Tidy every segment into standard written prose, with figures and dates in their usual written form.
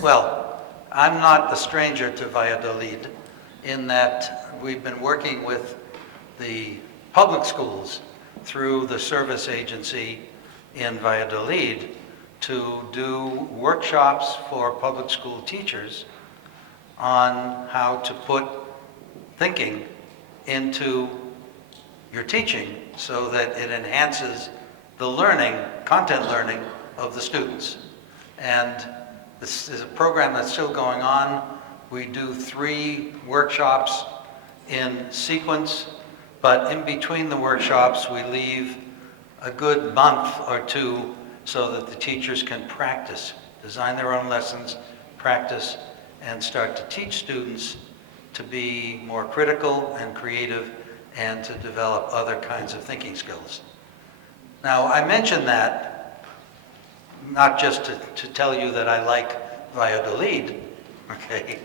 Well, I'm not a stranger to Valladolid in that we've been working with the public schools through the service agency in Valladolid to do workshops for public school teachers on how to put thinking into your teaching so that it enhances the learning, content learning of the students. And this is a program that's still going on. We do 3 workshops in sequence, but in between the workshops we leave a good month or 2 so that the teachers can practice, design their own lessons, practice, and start to teach students to be more critical and creative and to develop other kinds of thinking skills. Now, I mention that not just to tell you that I like Valladolid, okay,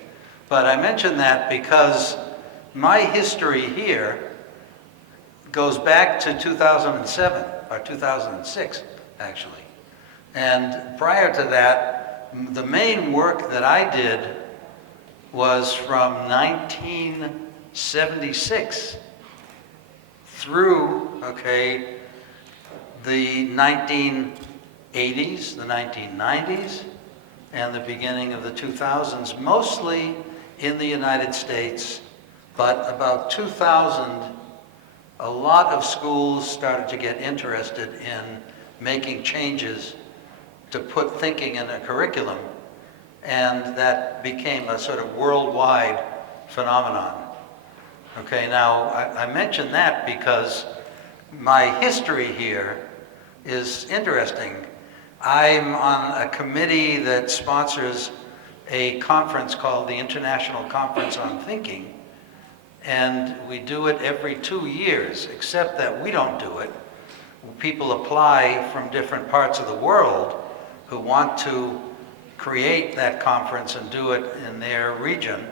but I mention that because my history here goes back to 2007, or 2006, actually. And prior to that, the main work that I did was from 1976 through, okay, the 1980s, the 1990s, and the beginning of the 2000s, mostly in the United States, but about 2000, a lot of schools started to get interested in making changes to put thinking in a curriculum, and that became a sort of worldwide phenomenon. Okay, now I mention that because my history here is interesting. I'm on a committee that sponsors a conference called the International Conference on Thinking, and we do it every 2 years, except that we don't do it. People apply from different parts of the world who want to create that conference and do it in their region,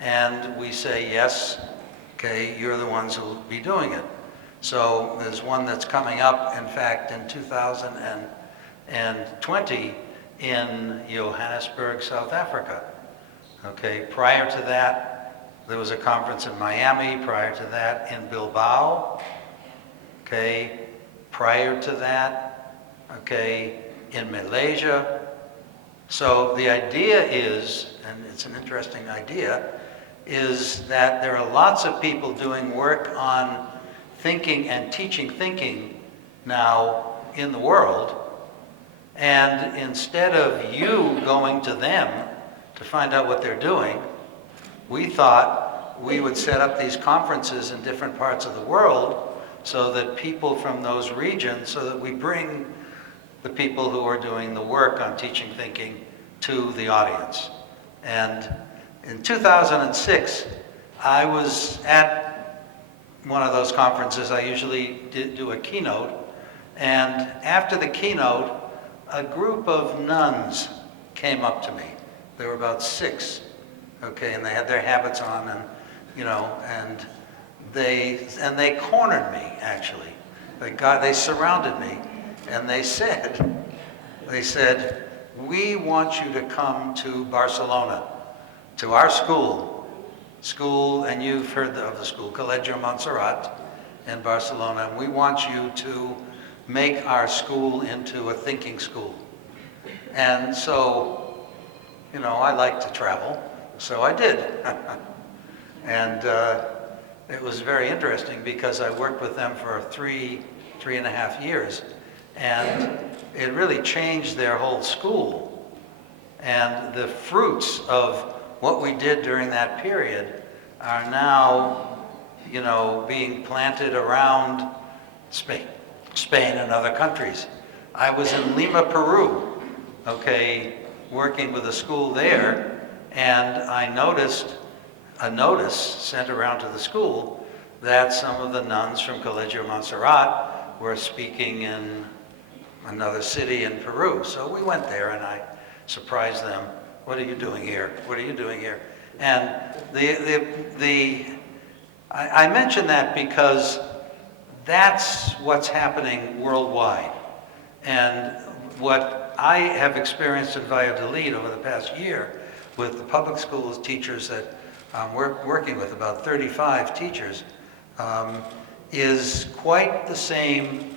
and we say, yes, okay, you're the ones who will be doing it. So there's one that's coming up, in fact, in 2020 in Johannesburg, South Africa. Okay, prior to that, there was a conference in Miami, prior to that in Bilbao, okay, prior to that, okay, in Malaysia. So the idea is, and it's an interesting idea, is that there are lots of people doing work on thinking and teaching thinking now in the world, and instead of you going to them to find out what they're doing, we thought we would set up these conferences in different parts of the world so that people from those regions, so that we bring the people who are doing the work on teaching thinking to the audience. And in 2006, I was at one of those conferences. I usually do a keynote, and after the keynote, a group of nuns came up to me. There were about 6, okay, and they had their habits on, and and they cornered me, actually. They surrounded me, and they said, we want you to come to Barcelona, to our school, and you've heard of the school, Col·legi Montserrat in Barcelona, and we want you to make our school into a thinking school. And so, I like to travel, so I did. And it was very interesting because I worked with them for 3.5 years, and it really changed their whole school. And the fruits of what we did during that period are now, being planted around Spain and other countries. I was in Lima, Peru, okay, working with a school there, and I noticed a notice sent around to the school that some of the nuns from Col·legi Montserrat were speaking in another city in Peru. So we went there and I surprised them. What are you doing here? What are you doing here? And I mention that because that's what's happening worldwide. And what what I have experienced in Valladolid over the past year with the public schools teachers that we're working with, about 35 teachers, is quite the same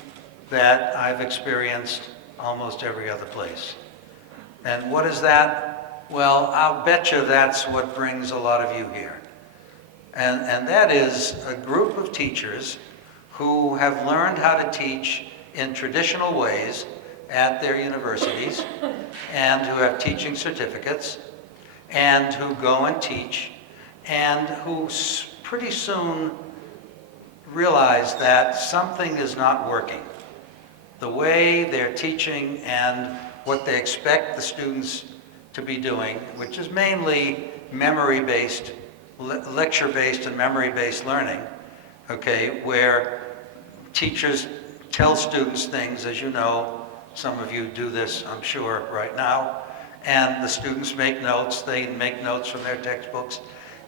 that I've experienced almost every other place. And what is that? Well, I'll bet you that's what brings a lot of you here. And that is a group of teachers who have learned how to teach in traditional ways at their universities, and who have teaching certificates, and who go and teach, and who pretty soon realize that something is not working. The way they're teaching and what they expect the students to be doing, which is mainly memory-based, lecture-based and memory-based learning, okay, where teachers tell students things, as you know, some of you do this, I'm sure, right now, and the students make notes. They make notes from their textbooks,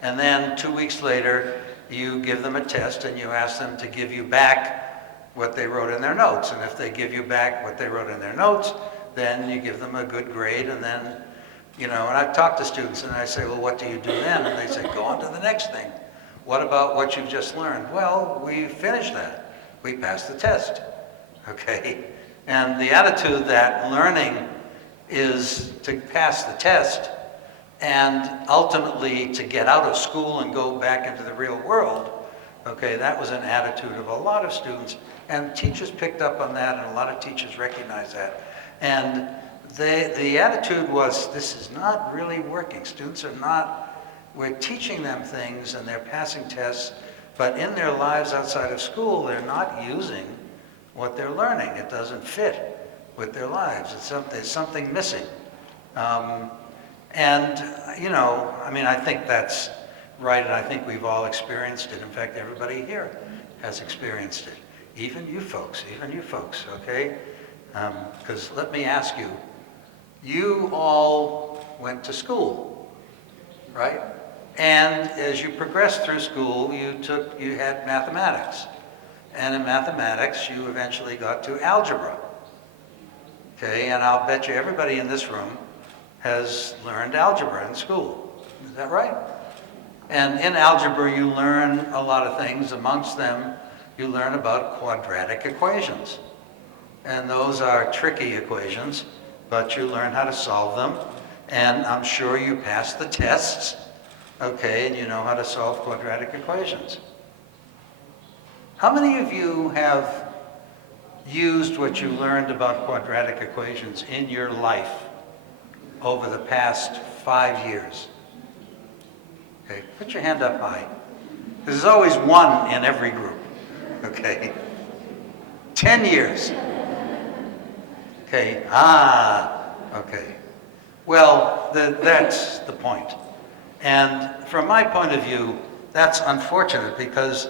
and then 2 weeks later, you give them a test and you ask them to give you back what they wrote in their notes. And if they give you back what they wrote in their notes, then you give them a good grade, and then, you know, and I've talked to students and I say, well, what do you do then? And they say, go on to the next thing. What about what you've just learned? Well, we finished that. We passed the test, okay? And the attitude that learning is to pass the test and ultimately to get out of school and go back into the real world, okay, that was an attitude of a lot of students, and teachers picked up on that, and a lot of teachers recognized that. And the attitude was, this is not really working. Students are not, we're teaching them things and they're passing tests, but in their lives outside of school, they're not using what they're learning. It doesn't fit with their lives. There's something missing. And, you know, I mean, I think that's right, and I think we've all experienced it. In fact, everybody here has experienced it. Even you folks, okay? Because let me ask you, you all went to school, right? And as you progressed through school, you had mathematics. And in mathematics, you eventually got to algebra. Okay, and I'll bet you everybody in this room has learned algebra in school. Is that right? And in algebra, you learn a lot of things. Amongst them, you learn about quadratic equations. And those are tricky equations, but you learn how to solve them. And I'm sure you passed the tests, okay, and you know how to solve quadratic equations. How many of you have used what you learned about quadratic equations in your life over the past 5 years? Okay, put your hand up high. There's always one in every group, okay? 10 years. Okay, okay. Well, that's the point. And from my point of view, that's unfortunate, because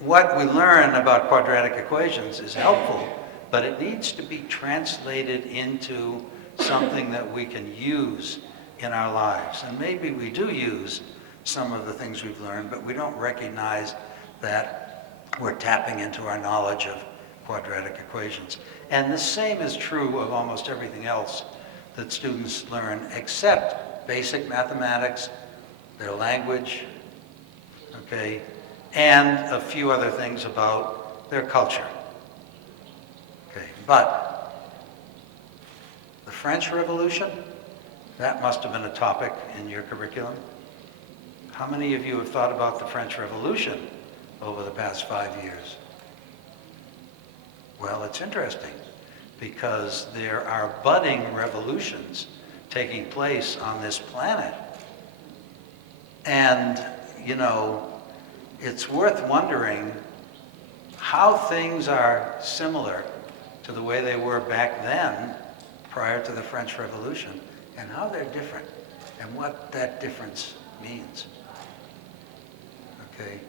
what we learn about quadratic equations is helpful, but it needs to be translated into something that we can use in our lives. And maybe we do use some of the things we've learned, but we don't recognize that we're tapping into our knowledge of quadratic equations. And the same is true of almost everything else that students learn, except basic mathematics, their language, okay, and a few other things about their culture. Okay, but the French Revolution, that must have been a topic in your curriculum. How many of you have thought about the French Revolution over the past 5 years? Well, it's interesting, because there are budding revolutions taking place on this planet. And, you know, it's worth wondering how things are similar to the way they were back then, prior to the French Revolution, and how they're different, and what that difference means. Okay.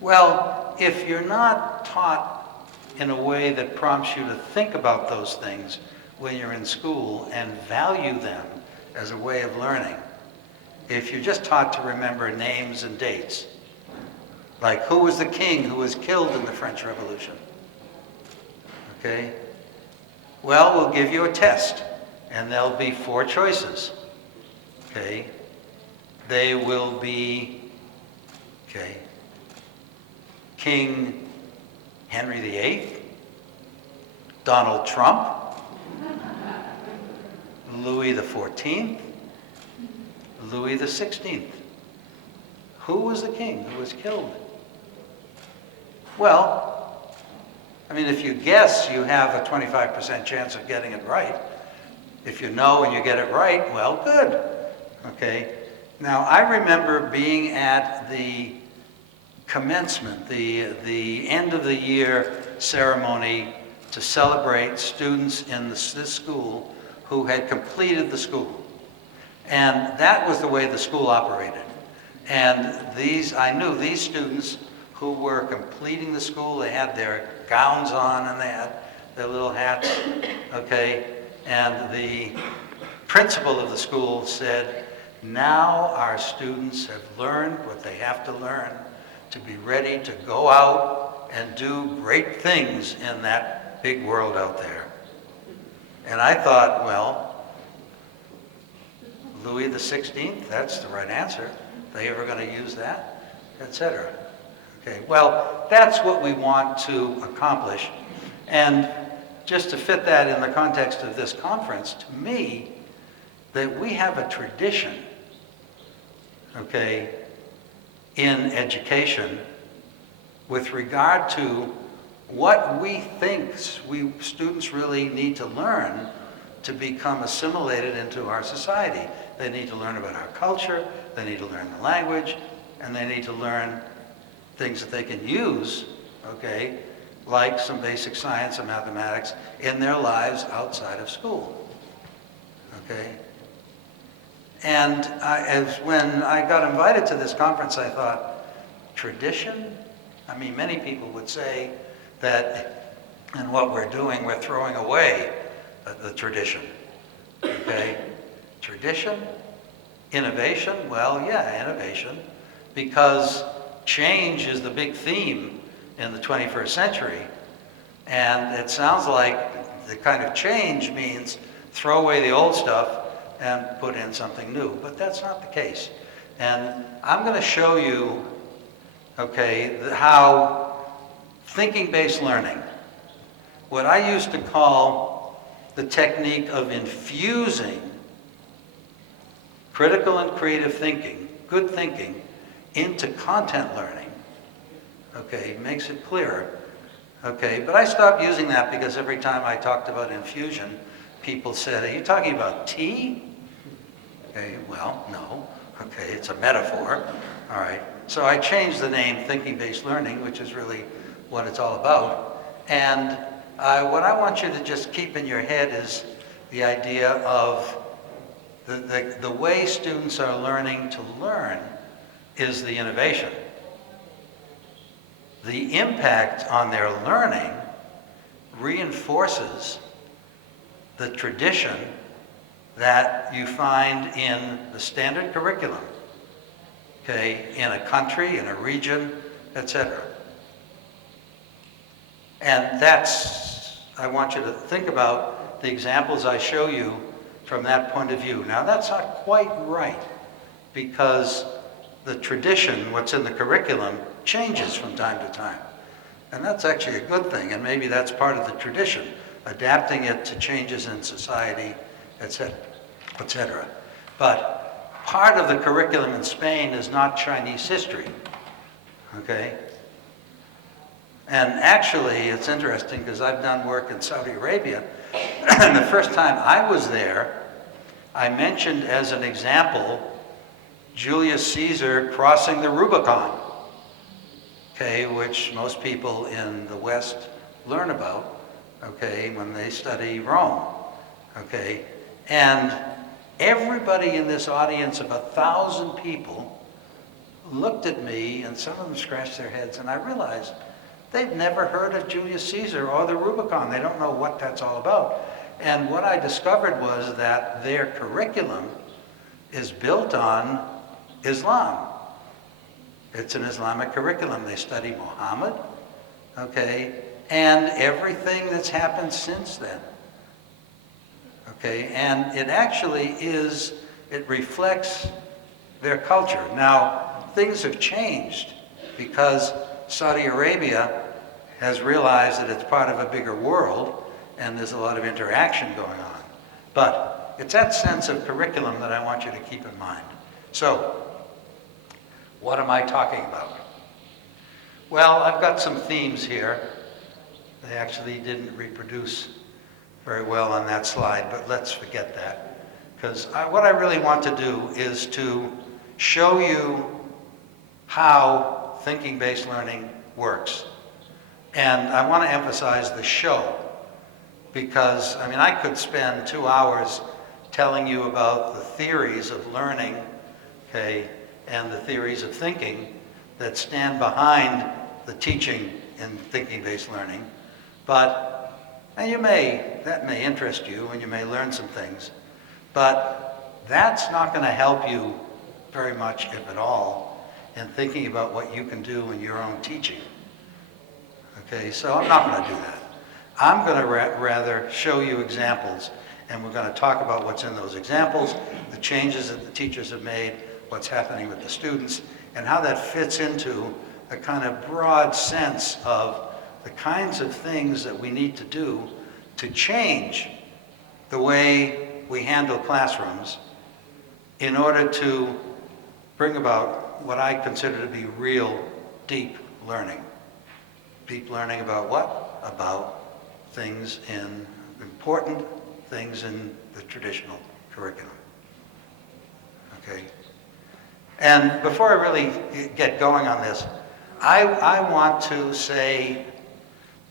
Well, if you're not taught in a way that prompts you to think about those things when you're in school and value them as a way of learning, if you're just taught to remember names and dates, like who was the king who was killed in the French Revolution? Okay? Well, we'll give you a test. and there'll be 4 choices, okay? They will be, okay, King Henry VIII, Donald Trump, Louis XIV, Louis XVI. Who was the king who was killed? Well, I mean, if you guess, you have a 25% chance of getting it right. If you know and you get it right, well, good. Okay. Now, I remember being at the commencement, the end of the year ceremony to celebrate students in this school who had completed the school. And that was the way the school operated. And I knew these students who were completing the school, they had their gowns on and they had their little hats, okay? And the principal of the school said, now our students have learned what they have to learn to be ready to go out and do great things in that big world out there. And I thought, well, Louis XVI, that's the right answer. They ever going to use that? Etc. Okay, well, that's what we want to accomplish. And just to fit that in the context of this conference, to me, that we have a tradition, okay, in education with regard to what we think students really need to learn to become assimilated into our society. They need to learn about our culture, they need to learn the language, and they need to learn things that they can use, okay, like some basic science and mathematics in their lives outside of school, okay? And when I got invited to this conference, I thought, tradition? I mean, many people would say that in what we're doing, we're throwing away the tradition, okay? Tradition? Innovation? Well, yeah, innovation, because change is the big theme in the 21st century, and it sounds like the kind of change means throw away the old stuff and put in something new, but that's not the case. And I'm going to show you, okay, how thinking-based learning, what I used to call the technique of infusing critical and creative thinking, good thinking, into content learning, okay, makes it clearer, okay? But I stopped using that because every time I talked about infusion, people said, are you talking about tea? Okay, well, no, okay, it's a metaphor, all right. So I changed the name thinking-based learning, which is really what it's all about. And what I want you to just keep in your head is the idea of the way students are learning to learn is the innovation. The impact on their learning reinforces the tradition that you find in the standard curriculum, okay, in a country, in a region, etc. And I want you to think about the examples I show you from that point of view. Now, that's not quite right, because the tradition, what's in the curriculum, changes from time to time. And that's actually a good thing, and maybe that's part of the tradition, adapting it to changes in society, etc., etc. But part of the curriculum in Spain is not Chinese history, okay? And actually, it's interesting because I've done work in Saudi Arabia, and the first time I was there, I mentioned as an example Julius Caesar crossing the Rubicon, okay, which most people in the West learn about, okay, when they study Rome, okay? And everybody in this audience of 1,000 people looked at me, and some of them scratched their heads, and I realized they've never heard of Julius Caesar or the Rubicon. They don't know what that's all about. And what I discovered was that their curriculum is built on Islam. It's an Islamic curriculum. They study Muhammad, okay, and everything that's happened since then, okay? And it actually is, it reflects their culture. Now, things have changed because Saudi Arabia has realized that it's part of a bigger world and there's a lot of interaction going on. But it's that sense of curriculum that I want you to keep in mind. So, what am I talking about? Well, I've got some themes here. They actually didn't reproduce very well on that slide, but let's forget that. Because what I really want to do is to show you how thinking-based learning works. And I want to emphasize the show, because, I mean, I could spend 2 hours telling you about the theories of learning, okay, and the theories of thinking that stand behind the teaching in thinking-based learning. But, and that may interest you and you may learn some things, but that's not going to help you very much, if at all, in thinking about what you can do in your own teaching. Okay, so I'm not going to do that. I'm going to rather show you examples, and we're going to talk about what's in those examples, the changes that the teachers have made, what's happening with the students, and how that fits into a kind of broad sense of the kinds of things that we need to do to change the way we handle classrooms in order to bring about what I consider to be real deep learning. Deep learning about what? About things important things in the traditional curriculum. Okay? And before I really get going on this, I want to say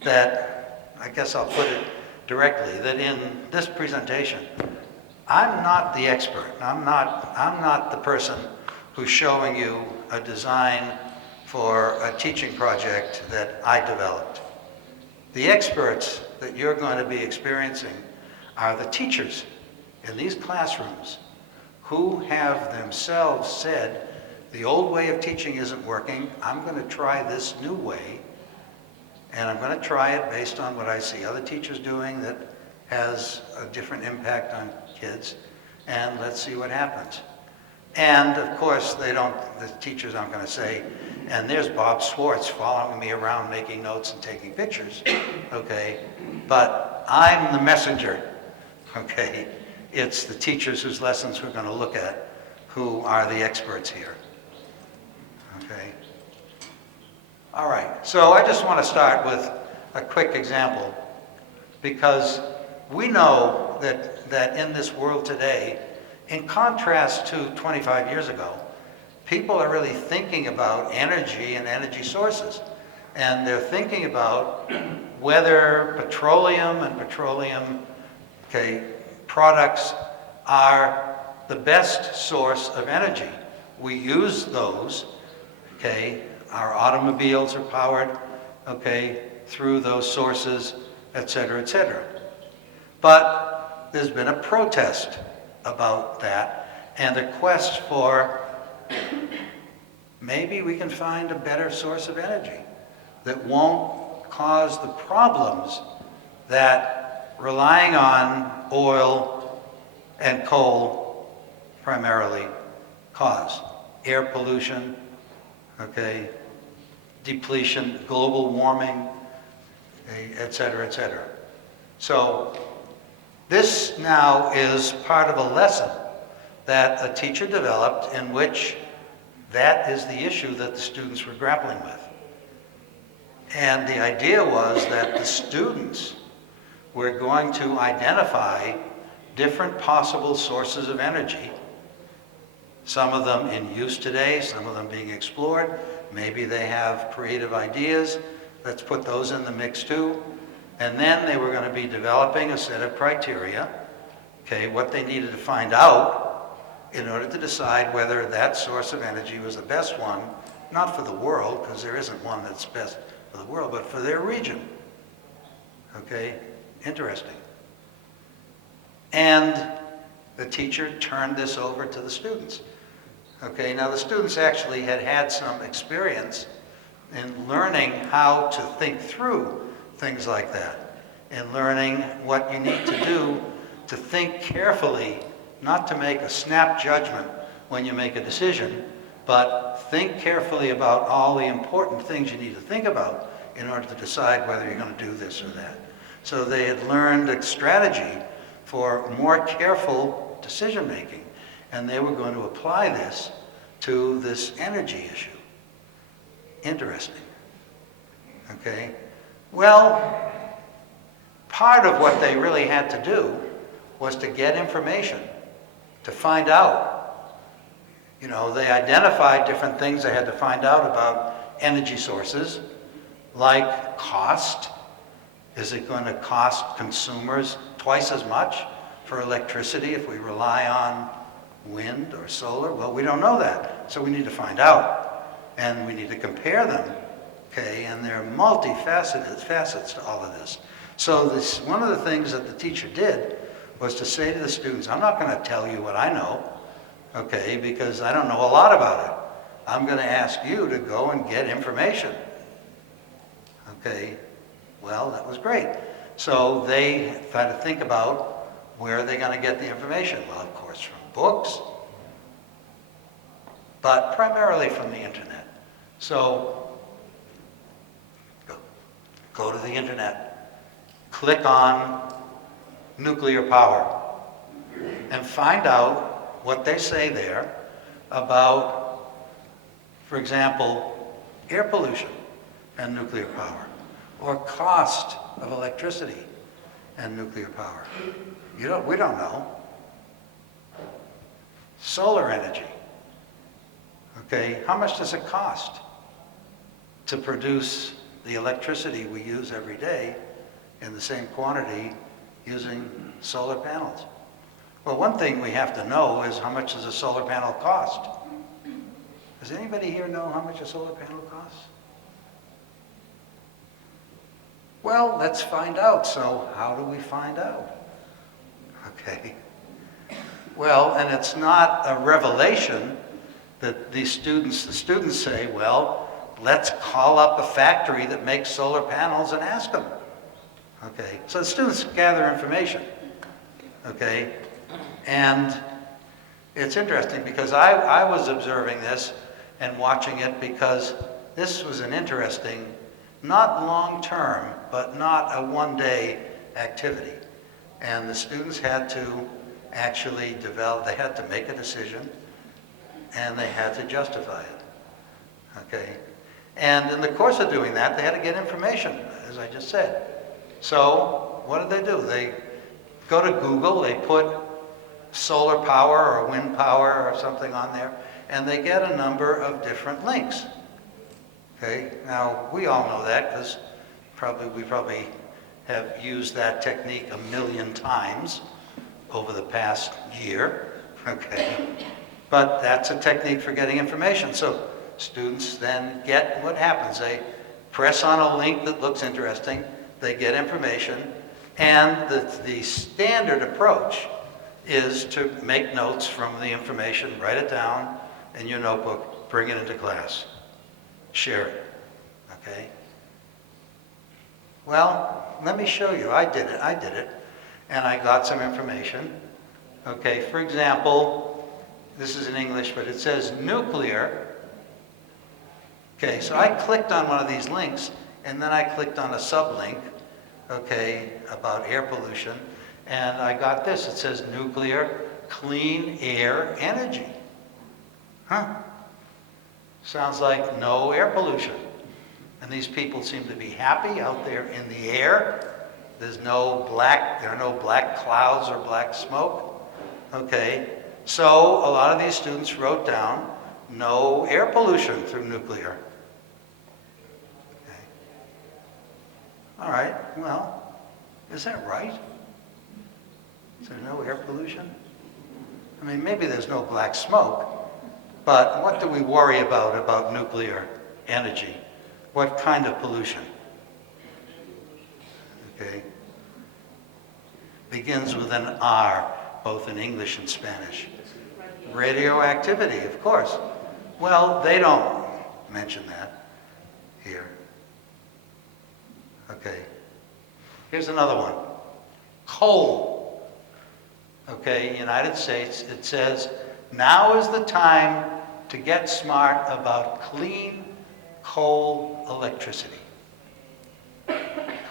that, I guess I'll put it directly, that in this presentation, I'm not the expert. I'm not the person who's showing you a design for a teaching project that I developed. The experts that you're going to be experiencing are the teachers in these classrooms who have themselves said, the old way of teaching isn't working, I'm going to try this new way, and I'm going to try it based on what I see other teachers doing that has a different impact on kids, and let's see what happens. And of course, the teachers aren't going to say, and there's Bob Swartz following me around making notes and taking pictures, okay? But I'm the messenger, okay? It's the teachers whose lessons we're going to look at who are the experts here, okay? All right, so I just want to start with a quick example, because we know that in this world today, in contrast to 25 years ago, people are really thinking about energy and energy sources. And they're thinking about whether petroleum and petroleum products are the best source of energy. We use those, our automobiles are powered, through those sources, et cetera, et cetera. But there's been a protest about that and a quest for maybe we can find a better source of energy that won't cause the problems that relying on oil and coal primarily cause. Air pollution, depletion, global warming, et cetera, et cetera. So this now is part of a lesson that a teacher developed in which that is the issue that the students were grappling with. And the idea was that the students were going to identify different possible sources of energy, some of them in use today, some of them being explored. Maybe they have creative ideas. Let's put those in the mix too. And then they were going to be developing a set of criteria, what they needed to find out in order to decide whether that source of energy was the best one, not for the world, because there isn't one that's best for the world, but for their region. Interesting. And the teacher turned this over to the students. Now the students actually had some experience in learning how to think through things like that, in learning what you need to do to think carefully, not to make a snap judgment when you make a decision, but think carefully about all the important things you need to think about in order to decide whether you're going to do this or that. So they had learned a strategy for more careful decision making, and they were going to apply this to this energy issue. Interesting. Okay? Well, part of what they really had to do was to get information, to find out. You know, they identified different things they had to find out about energy sources, like cost. Is it going to cost consumers twice as much for electricity if we rely on wind or solar? Well, we don't know that, so we need to find out. And we need to compare them, okay? And there are multifaceted facets to all of this. So this, one of the things that the teacher did was to say to the students, I'm not going to tell you what I know, okay, because I don't know a lot about it. I'm going to ask you to go and get information. Okay, well, that was great. So they had to think about where are they going to get the information? Well, of course, from books, but primarily from the internet. So go to the internet, click on nuclear power, and find out what they say there about, for example, air pollution and nuclear power, or cost of electricity and nuclear power. We don't know. Solar energy. Okay, how much does it cost to produce the electricity we use every day in the same quantity using solar panels? Well, one thing we have to know is how much does a solar panel cost? Does anybody here know how much a solar panel costs? Well, let's find out. So how do we find out? Okay. Well, and it's not a revelation that the students say, well, let's call up a factory that makes solar panels and ask them. Okay, so the students gather information. Okay, and it's interesting because I was observing this and watching it because this was an interesting, not long-term, but not a one-day activity. And the students had to actually develop, they had to make a decision, and they had to justify it. Okay? And in the course of doing that, they had to get information, as I just said. So what did they do? They go to Google, they put solar power or wind power or something on there, and they get a number of different links. Okay? Now, we all know that because we probably have used that technique 1,000,000 times over the past year. Okay? But that's a technique for getting information. So students then get what happens. They press on a link that looks interesting, they get information, and the standard approach is to make notes from the information, write it down in your notebook, bring it into class, share it. Okay? Well, let me show you. I did it, and I got some information. Okay, for example, this is in English, but it says nuclear. Okay, so I clicked on one of these links, and then I clicked on a sublink, okay, about air pollution, and I got this. It says nuclear clean air energy. Huh? Sounds like no air pollution. And these people seem to be happy out there in the air. There are no black clouds or black smoke. Okay, so a lot of these students wrote down no air pollution through nuclear. Okay. All right, well, is that right? Is there no air pollution? I mean, maybe there's no black smoke, but what do we worry about nuclear energy? What kind of pollution? Okay. Begins with an R, both in English and Spanish. Radioactivity, of course. Well, they don't mention that here. Okay. Here's another one. Coal. okay, United States, it says, now is the time to get smart about clean coal electricity.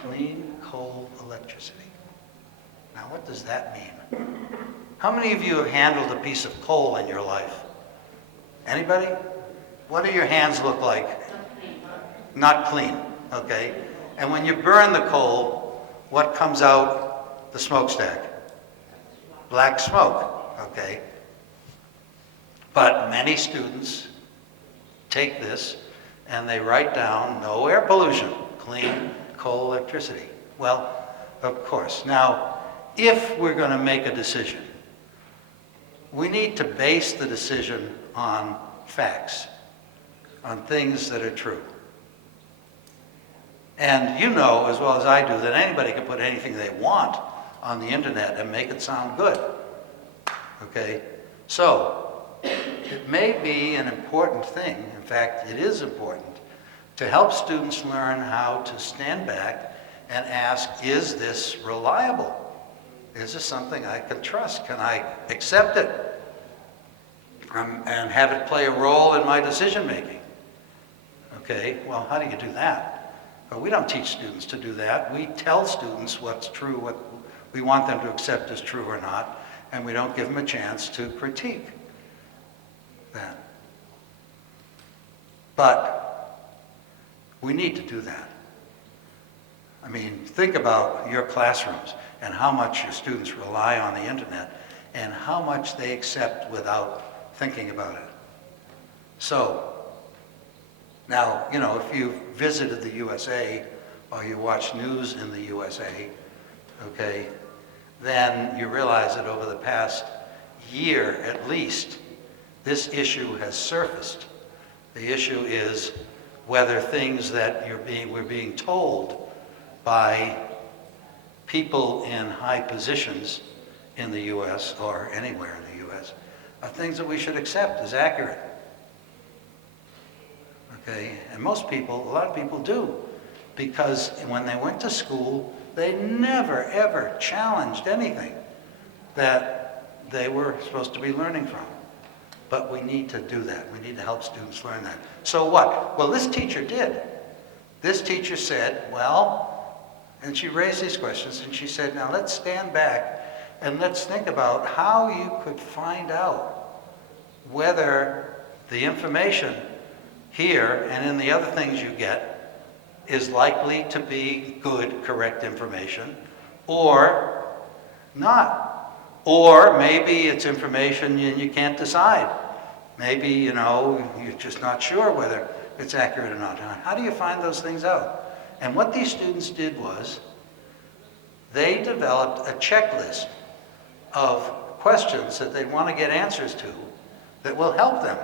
Clean coal electricity. Now, what does that mean? How many of you have handled a piece of coal in your life? Anybody? What do your hands look like? Not clean, okay? And when you burn the coal, what comes out the smokestack? Black smoke, okay? But many students take this and they write down no air pollution, clean coal electricity. Well, of course. Now, if we're going to make a decision, we need to base the decision on facts, on things that are true. And you know as well as I do that anybody can put anything they want on the internet and make it sound good. Okay? So, it may be an important thing, in fact, it is important, to help students learn how to stand back and ask, is this reliable? Is this something I can trust? Can I accept it? And have it play a role in my decision making? Okay, well, how do you do that? Well, we don't teach students to do that. We tell students what's true, what we want them to accept as true or not, and we don't give them a chance to critique that. But we need to do that. I mean, think about your classrooms and how much your students rely on the internet and how much they accept without thinking about it. So, now, you know, if you visited the USA or you watch news in the USA, okay, then you realize that over the past year at least, this issue has surfaced. The issue is whether things that we're being told by people in high positions in the US or anywhere in the US are things that we should accept as accurate. Okay, and most people, a lot of people do, because when they went to school, they never ever challenged anything that they were supposed to be learning from. But we need to do that. We need to help students learn that. So what? Well, this teacher did. This teacher said, well, and she raised these questions, and she said, now let's stand back and let's think about how you could find out whether the information here and in the other things you get is likely to be good, correct information, or not. Or maybe it's information and you can't decide. Maybe, you know, you're just not sure whether it's accurate or not. How do you find those things out? And what these students did was they developed a checklist of questions that they want to get answers to that will help them.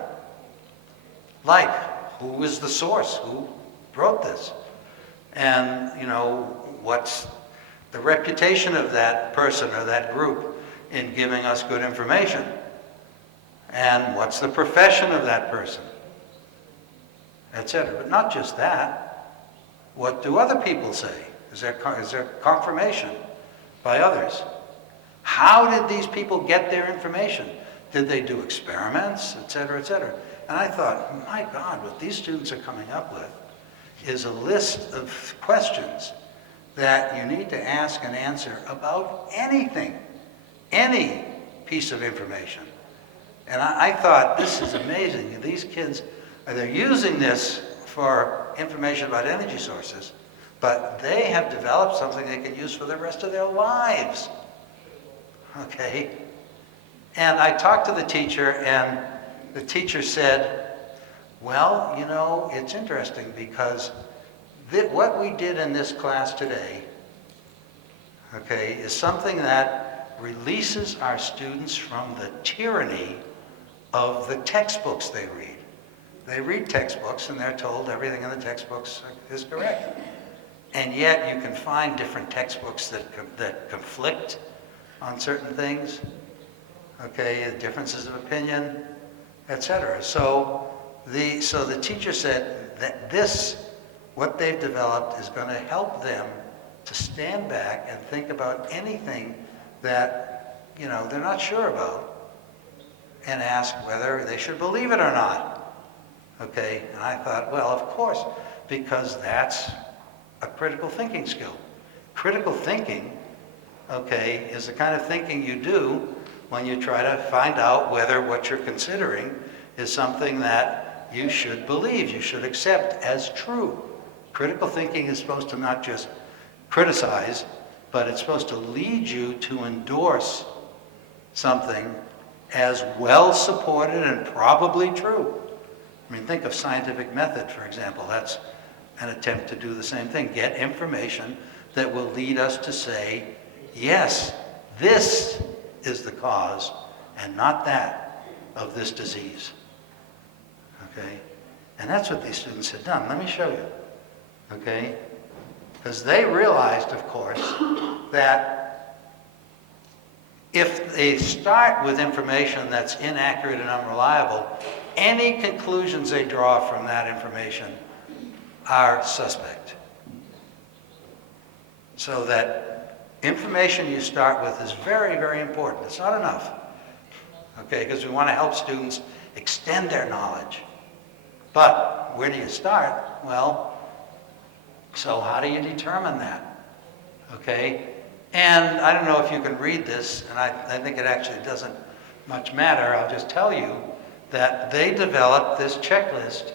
Like, who is the source? Who wrote this? And, you know, what's the reputation of that person or that group in giving us good information? And what's the profession of that person? Etc. But not just that. What do other people say? Is there confirmation by others? How did these people get their information? Did they do experiments, etc., etc.? And I thought, my God, what these students are coming up with is a list of questions that you need to ask and answer about anything, any piece of information. And I thought, this is amazing. These kids, they're using this for information about energy sources, but they have developed something they can use for the rest of their lives. Okay? And I talked to the teacher, and the teacher said, well, you know, it's interesting because what we did in this class today, okay, is something that releases our students from the tyranny of the textbooks they read. They read textbooks and they're told everything in the textbooks is correct. And yet you can find different textbooks that conflict on certain things, okay, differences of opinion, etc. So the teacher said that what they've developed is going to help them to stand back and think about anything that they're not sure about, and ask whether they should believe it or not. Okay, and I thought, well, of course, because that's a critical thinking skill. Critical thinking, okay, is the kind of thinking you do when you try to find out whether what you're considering is something that you should believe, you should accept as true. Critical thinking is supposed to not just criticize, but it's supposed to lead you to endorse something as well supported and probably true. I mean, think of scientific method, for example. That's an attempt to do the same thing. Get information that will lead us to say, yes, this is the cause and not that of this disease. Okay? And that's what these students had done. Let me show you. Okay? Because they realized, of course, that if they start with information that's inaccurate and unreliable, any conclusions they draw from that information are suspect. So that information you start with is very, very important. It's not enough. Okay, because we want to help students extend their knowledge. But where do you start? Well, so how do you determine that? Okay, and I don't know if you can read this, and I think it actually doesn't much matter. I'll just tell you that they developed this checklist.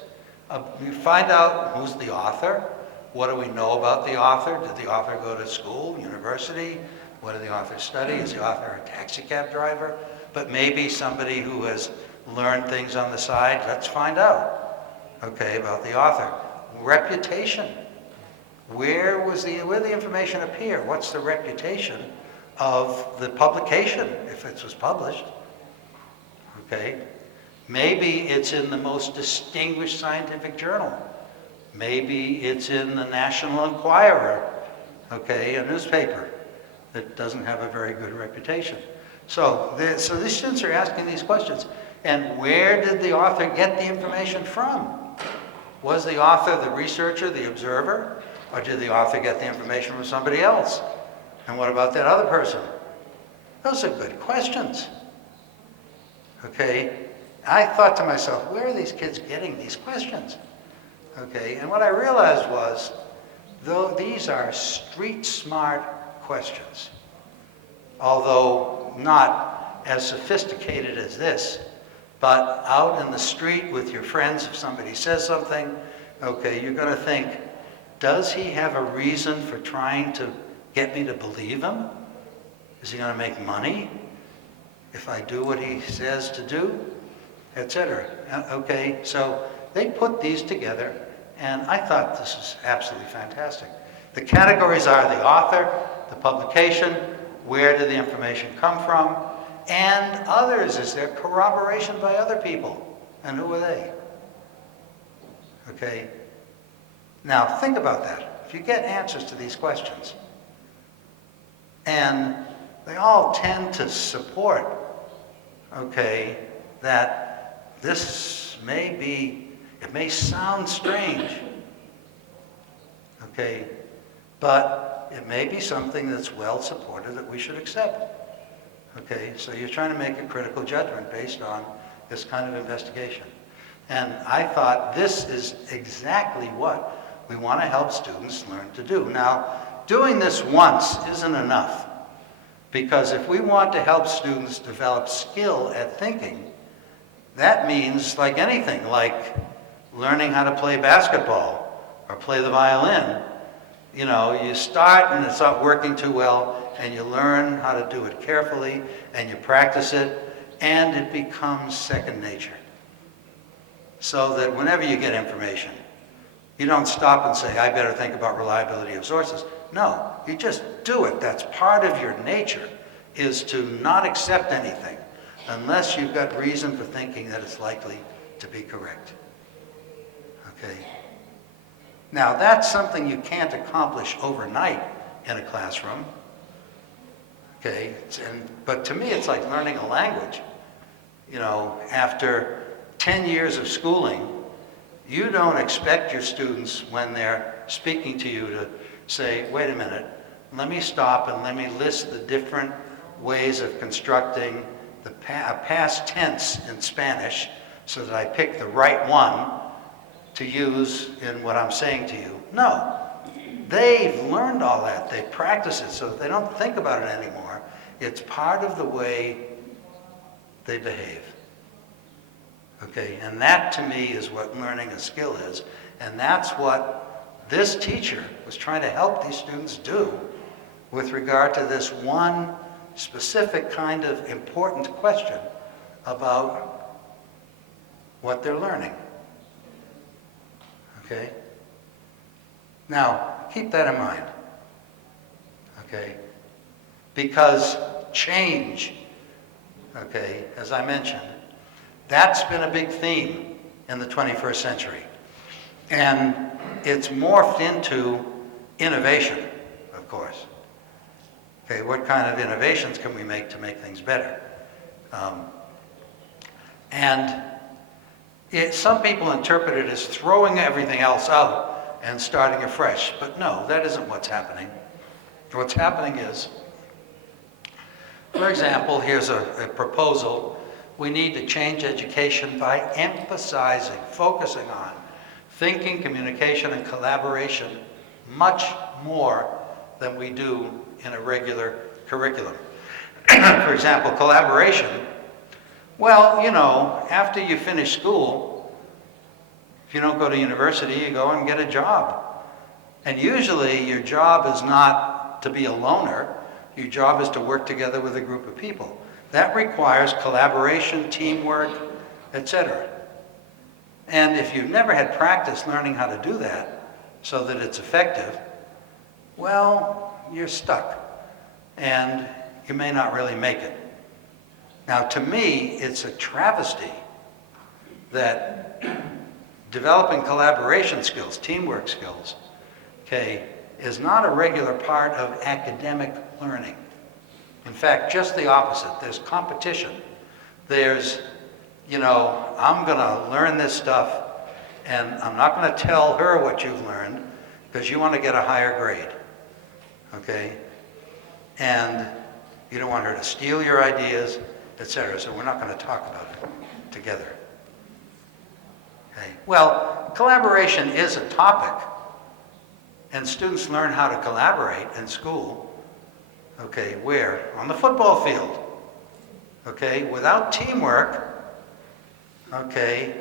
You find out who's the author, what do we know about the author, did the author go to school, university, what did the author study, is the author a taxi cab driver, but maybe somebody who has learned things on the side. Let's find out, okay, about the author. Reputation. Where did the information appear? What's the reputation of the publication, if it was published? Okay. Maybe it's in the most distinguished scientific journal. Maybe it's in the National Enquirer, okay, a newspaper that doesn't have a very good reputation. So these students are asking these questions. And where did the author get the information from? Was the author the researcher, the observer? Or did the author get the information from somebody else? And what about that other person? Those are good questions. Okay? I thought to myself, where are these kids getting these questions? Okay, and what I realized was, though these are street smart questions, although not as sophisticated as this, but out in the street with your friends, if somebody says something, okay, you're going to think, does he have a reason for trying to get me to believe him? Is he going to make money if I do what he says to do? Etc. Okay, so they put these together, and I thought this was absolutely fantastic. The categories are the author, the publication, where did the information come from, and others. Is there corroboration by other people? And who are they? Okay. Now, think about that. If you get answers to these questions, and they all tend to support, okay, that this it may sound strange, okay, but it may be something that's well supported that we should accept. Okay, so you're trying to make a critical judgment based on this kind of investigation. And I thought this is exactly what we want to help students learn to do. Now, doing this once isn't enough, because if we want to help students develop skill at thinking, that means like anything, like learning how to play basketball or play the violin. You know, you start and it's not working too well, and you learn how to do it carefully, and you practice it, and it becomes second nature. So that whenever you get information, you don't stop and say, I better think about reliability of sources. No, you just do it. That's part of your nature, is to not accept anything unless you've got reason for thinking that it's likely to be correct. Okay? Now, that's something you can't accomplish overnight in a classroom. Okay? But to me, it's like learning a language. You know, after 10 years of schooling, you don't expect your students, when they're speaking to you, to say, wait a minute, let me stop and let me list the different ways of constructing a past tense in Spanish so that I pick the right one to use in what I'm saying to you. No. They've learned all that. They practice it so that they don't think about it anymore. It's part of the way they behave. Okay, and that to me is what learning a skill is. And that's what this teacher was trying to help these students do with regard to this one specific kind of important question about what they're learning. Okay? Now, keep that in mind. Okay? Because change, okay, as I mentioned, that's been a big theme in the 21st century. And it's morphed into innovation, of course. Okay, what kind of innovations can we make to make things better? Some people interpret it as throwing everything else out and starting afresh. But no, that isn't what's happening. What's happening is, for example, here's a proposal. We need to change education by emphasizing, focusing on thinking, communication, and collaboration much more than we do in a regular curriculum. For example, collaboration. Well, you know, after you finish school, if you don't go to university, you go and get a job. And usually your job is not to be a loner. Your job is to work together with a group of people. That requires collaboration, teamwork, etc. And if you've never had practice learning how to do that so that it's effective, well, you're stuck. And you may not really make it. Now, to me, it's a travesty that developing collaboration skills, teamwork skills, okay, is not a regular part of academic learning. In fact, just the opposite. There's competition. There's, you know, I'm going to learn this stuff, and I'm not going to tell her what you've learned because you want to get a higher grade, okay? And you don't want her to steal your ideas, etc. So we're not going to talk about it together. Okay. Well, collaboration is a topic, and students learn how to collaborate in school. Okay, where? On the football field. Okay, without teamwork, okay,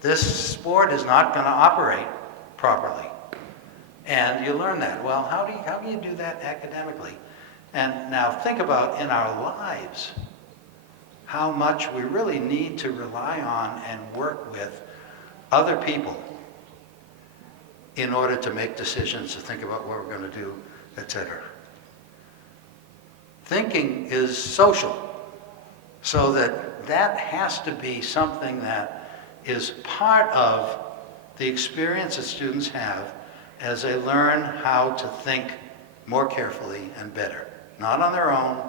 this sport is not going to operate properly. And you learn that. Well, how do you do that academically? And now think about in our lives how much we really need to rely on and work with other people in order to make decisions, to think about what we're going to do, etc. Thinking is social, so that has to be something that is part of the experience that students have as they learn how to think more carefully and better. Not on their own,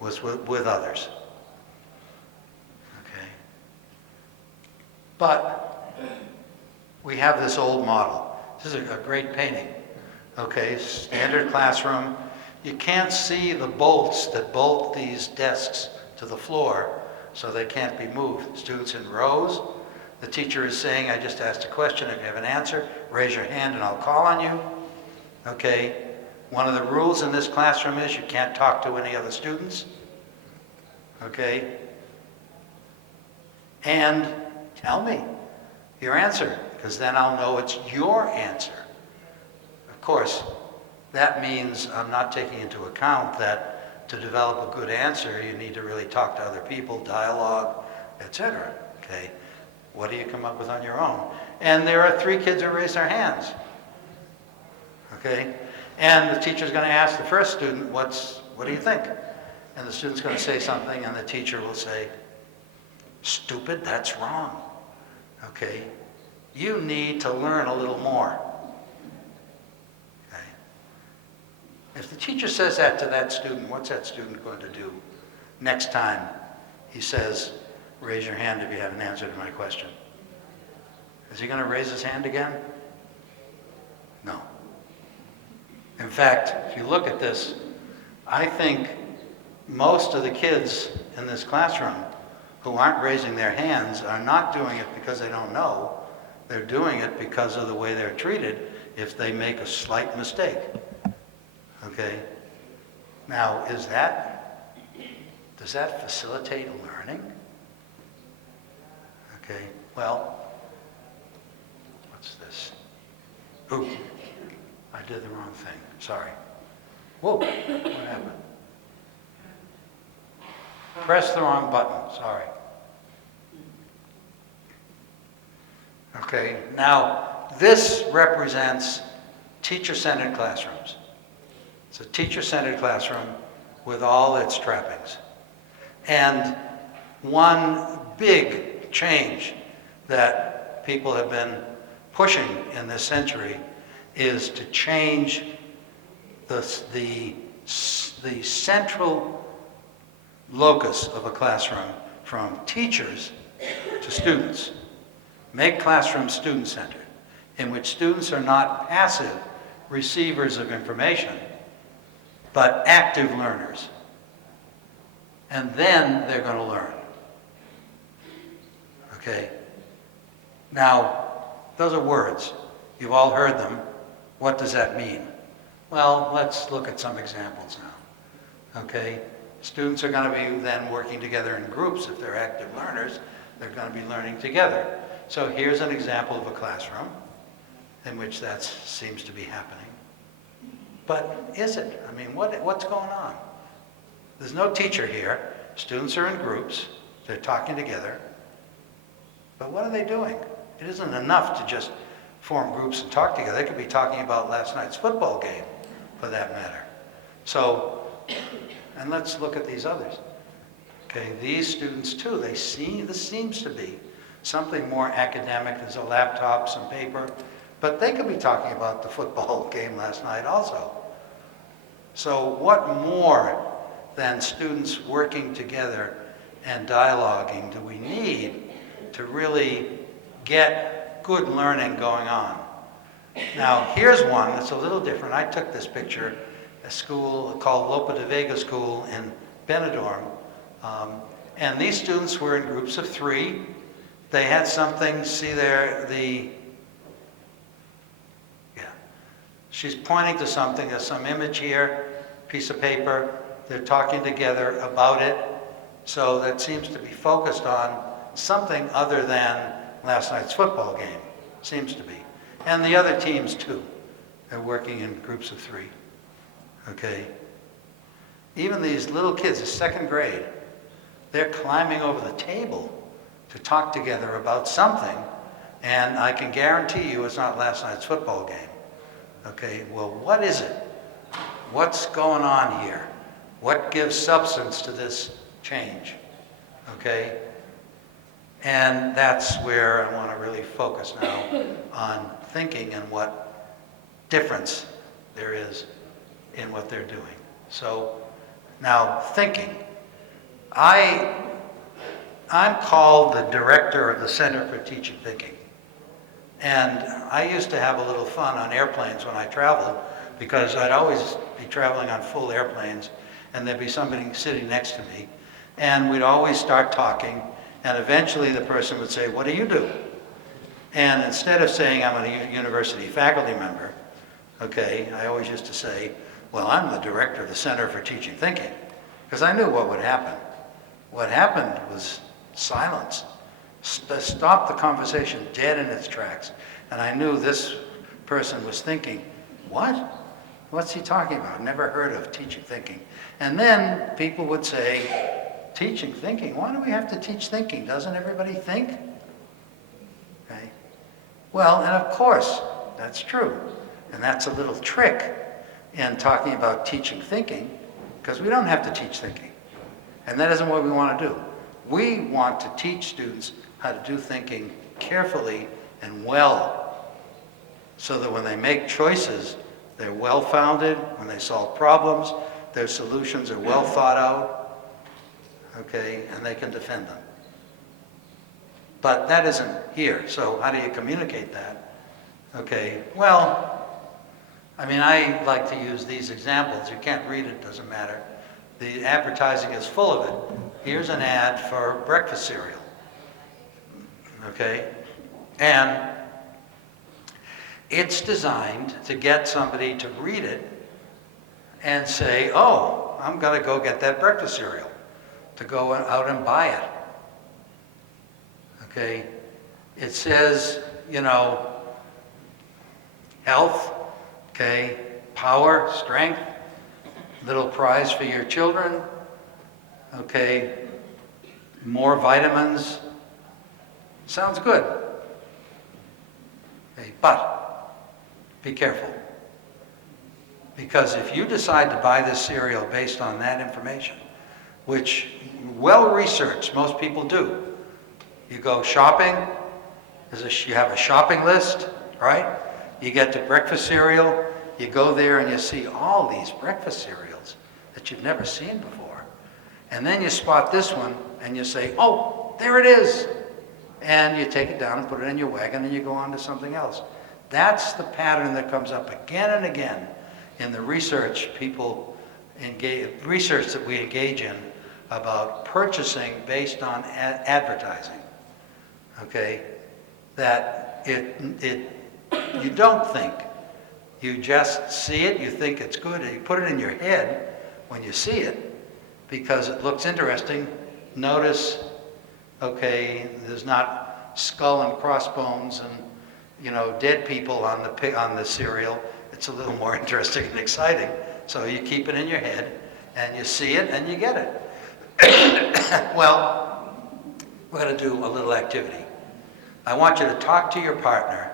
with others. Okay? But we have this old model. This is a great painting. Okay, standard classroom. You can't see the bolts that bolt these desks to the floor, so they can't be moved. Students in rows. The teacher is saying, I just asked a question. If you have an answer, raise your hand and I'll call on you. Okay. One of the rules in this classroom is you can't talk to any other students. Okay. And tell me your answer, because then I'll know it's your answer. Of course, that means I'm not taking into account that to develop a good answer, you need to really talk to other people, dialogue, etc. Okay. What do you come up with on your own? And there are 3 kids who raise their hands. Okay? And the teacher's going to ask the first student, what do you think? And the student's going to say something, and the teacher will say, stupid, that's wrong. Okay? You need to learn a little more. Okay? If the teacher says that to that student, what's that student going to do next time he says, raise your hand if you have an answer to my question? Is he going to raise his hand again? No. In fact, if you look at this, I think most of the kids in this classroom who aren't raising their hands are not doing it because they don't know. They're doing it because of the way they're treated if they make a slight mistake. Okay? Now, does that facilitate learning? Okay, well, what's this? Ooh, I did the wrong thing, sorry. Whoa, what happened? Press the wrong button, sorry. Okay, now this represents teacher-centered classrooms. It's a teacher-centered classroom with all its trappings. And one big change that people have been pushing in this century is to change the central locus of a classroom from teachers to students. Make classrooms student-centered, in which students are not passive receivers of information, but active learners. And then they're going to learn. Okay? Now, those are words. You've all heard them. What does that mean? Well, let's look at some examples now. Okay? Students are going to be then working together in groups. If they're active learners, they're going to be learning together. So here's an example of a classroom in which that seems to be happening. But is it? I mean, what's going on? There's no teacher here. Students are in groups. They're talking together. But what are they doing? It isn't enough to just form groups and talk together. They could be talking about last night's football game, for that matter. So, and let's look at these others. Okay, these students too, this seems to be something more academic. There's a laptop, some paper, but they could be talking about the football game last night also. So what more than students working together and dialoguing do we need to really get good learning going on? Now, here's one that's a little different. I took this picture at a school called Lope de Vega School in Benidorm. And these students were in groups of 3. They had something, see there, she's pointing to something. There's some image here, piece of paper. They're talking together about it. So that seems to be focused on something other than last night's football game, seems to be. And the other teams too. They're working in groups of 3. Okay? Even these little kids, the 2nd grade, they're climbing over the table to talk together about something, and I can guarantee you it's not last night's football game. Okay, well, what is it? What's going on here? What gives substance to this change? Okay? And that's where I want to really focus now on thinking and what difference there is in what they're doing. So, now, thinking. I'm called the director of the Center for Teaching Thinking. And I used to have a little fun on airplanes when I traveled, because I'd always be traveling on full airplanes, and there'd be somebody sitting next to me, and we'd always start talking, and eventually the person would say, "What do you do?" And instead of saying I'm a university faculty member, okay, I always used to say, "Well, I'm the director of the Center for Teaching Thinking," because I knew what would happen. What happened was silence. Stopped the conversation dead in its tracks. And I knew this person was thinking, what? What's he talking about? Never heard of teaching thinking. And then people would say, teaching thinking? Why do we have to teach thinking? Doesn't everybody think? Okay. Well, and of course, that's true. And that's a little trick in talking about teaching thinking, because we don't have to teach thinking. And that isn't what we want to do. We want to teach students how to do thinking carefully and well, so that when they make choices, they're well-founded. When they solve problems, their solutions are well thought out, okay, and they can defend them. But that isn't here, so how do you communicate that? Okay, well, I mean, I like to use these examples. You can't read it, doesn't matter. The advertising is full of it. Here's an ad for breakfast cereal. Okay? And it's designed to get somebody to read it and say, oh, I'm going to go get that breakfast cereal, to go out and buy it. Okay? It says, you know, health, okay, power, strength, little prize for your children, okay, more vitamins. Sounds good. Okay, but be careful. Because if you decide to buy this cereal based on that information, which well-researched, most people do, you go shopping, you have a shopping list, right? You get to breakfast cereal, you go there and you see all these breakfast cereals that you've never seen before. And then you spot this one and you say, oh, there it is. And you take it down and put it in your wagon and you go on to something else. That's the pattern that comes up again and again in the research research that we engage in about purchasing based on advertising. Okay? That you don't think. You just see it, you think it's good, and you put it in your head when you see it because it looks interesting. Notice, okay, there's not skull and crossbones and, you know, dead people on the cereal. It's a little more interesting and exciting. So you keep it in your head and you see it and you get it. Well, we're going to do a little activity. I want you to talk to your partner,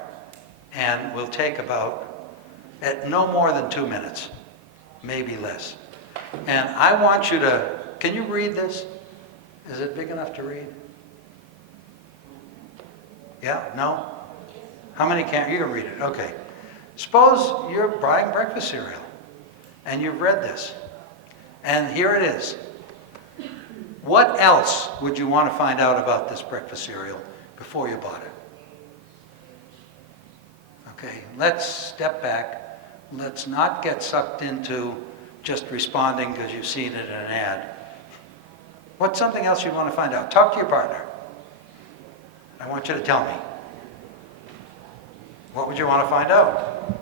and we'll take about no more than 2 minutes, maybe less. And I want you to, can you read this? Is it big enough to read? Yeah? No? How many can't? You can read it. Okay. Suppose you're buying breakfast cereal, and you've read this, and here it is. What else would you want to find out about this breakfast cereal before you bought it? Okay, let's step back. Let's not get sucked into just responding because you've seen it in an ad. What's something else you want to find out? Talk to your partner. I want you to tell me. What would you want to find out?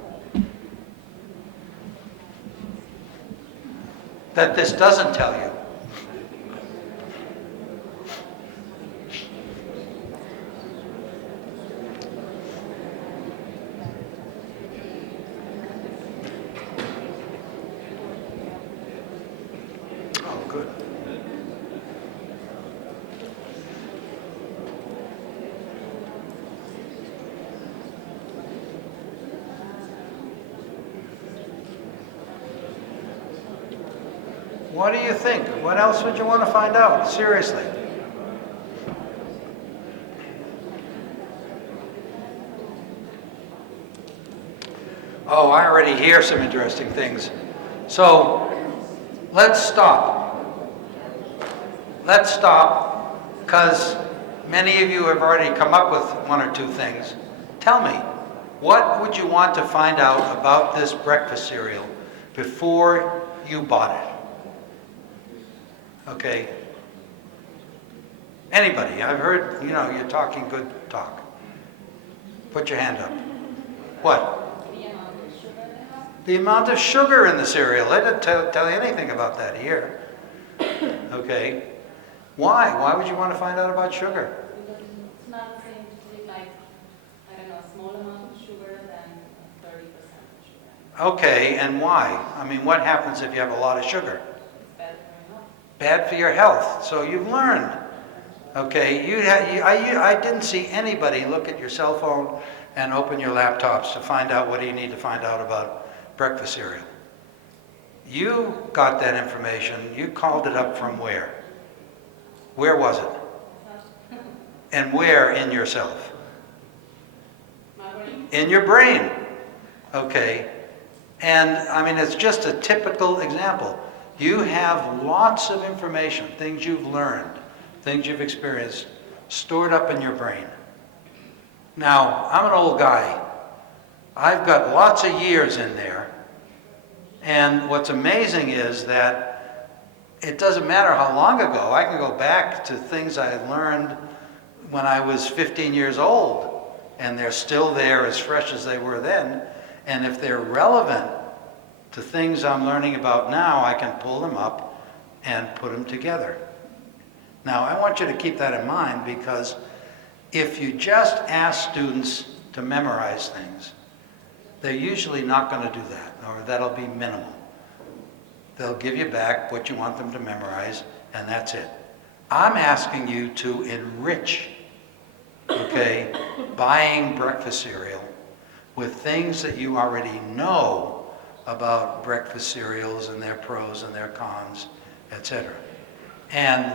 That this doesn't tell you. What do you think? What else would you want to find out? Seriously. Oh, I already hear some interesting things. So, let's stop. Let's stop, because many of you have already come up with one or two things. Tell me, what would you want to find out about this breakfast cereal before you bought it? Okay. Anybody? I've heard, you know, you're talking good talk. Put your hand up. What? The amount of sugar in the cereal. I didn't tell you anything about that here. Okay. Why? Why would you want to find out about sugar? Because it's not the same to take like, I don't know, a small amount of sugar than 30% of sugar. Okay, and why? I mean, what happens if you have a lot of sugar? Bad for Bad for your health. your health. So you've learned. Okay, I didn't see anybody look at your cell phone and open your laptops to find out what do you need to find out about breakfast cereal. You got that information. You called it up from where? Where was it? And where in yourself? My brain. In your brain. Okay. And I mean, it's just a typical example. You have lots of information, things you've learned, things you've experienced, stored up in your brain. Now, I'm an old guy. I've got lots of years in there. And what's amazing is that it doesn't matter how long ago. I can go back to things I learned when I was 15 years old, and they're still there as fresh as they were then. And if they're relevant to things I'm learning about now, I can pull them up and put them together. Now, I want you to keep that in mind, because if you just ask students to memorize things, they're usually not going to do that, or that'll be minimal. They'll give you back what you want them to memorize, and that's it. I'm asking you to enrich, okay, buying breakfast cereal with things that you already know about breakfast cereals and their pros and their cons, etc. And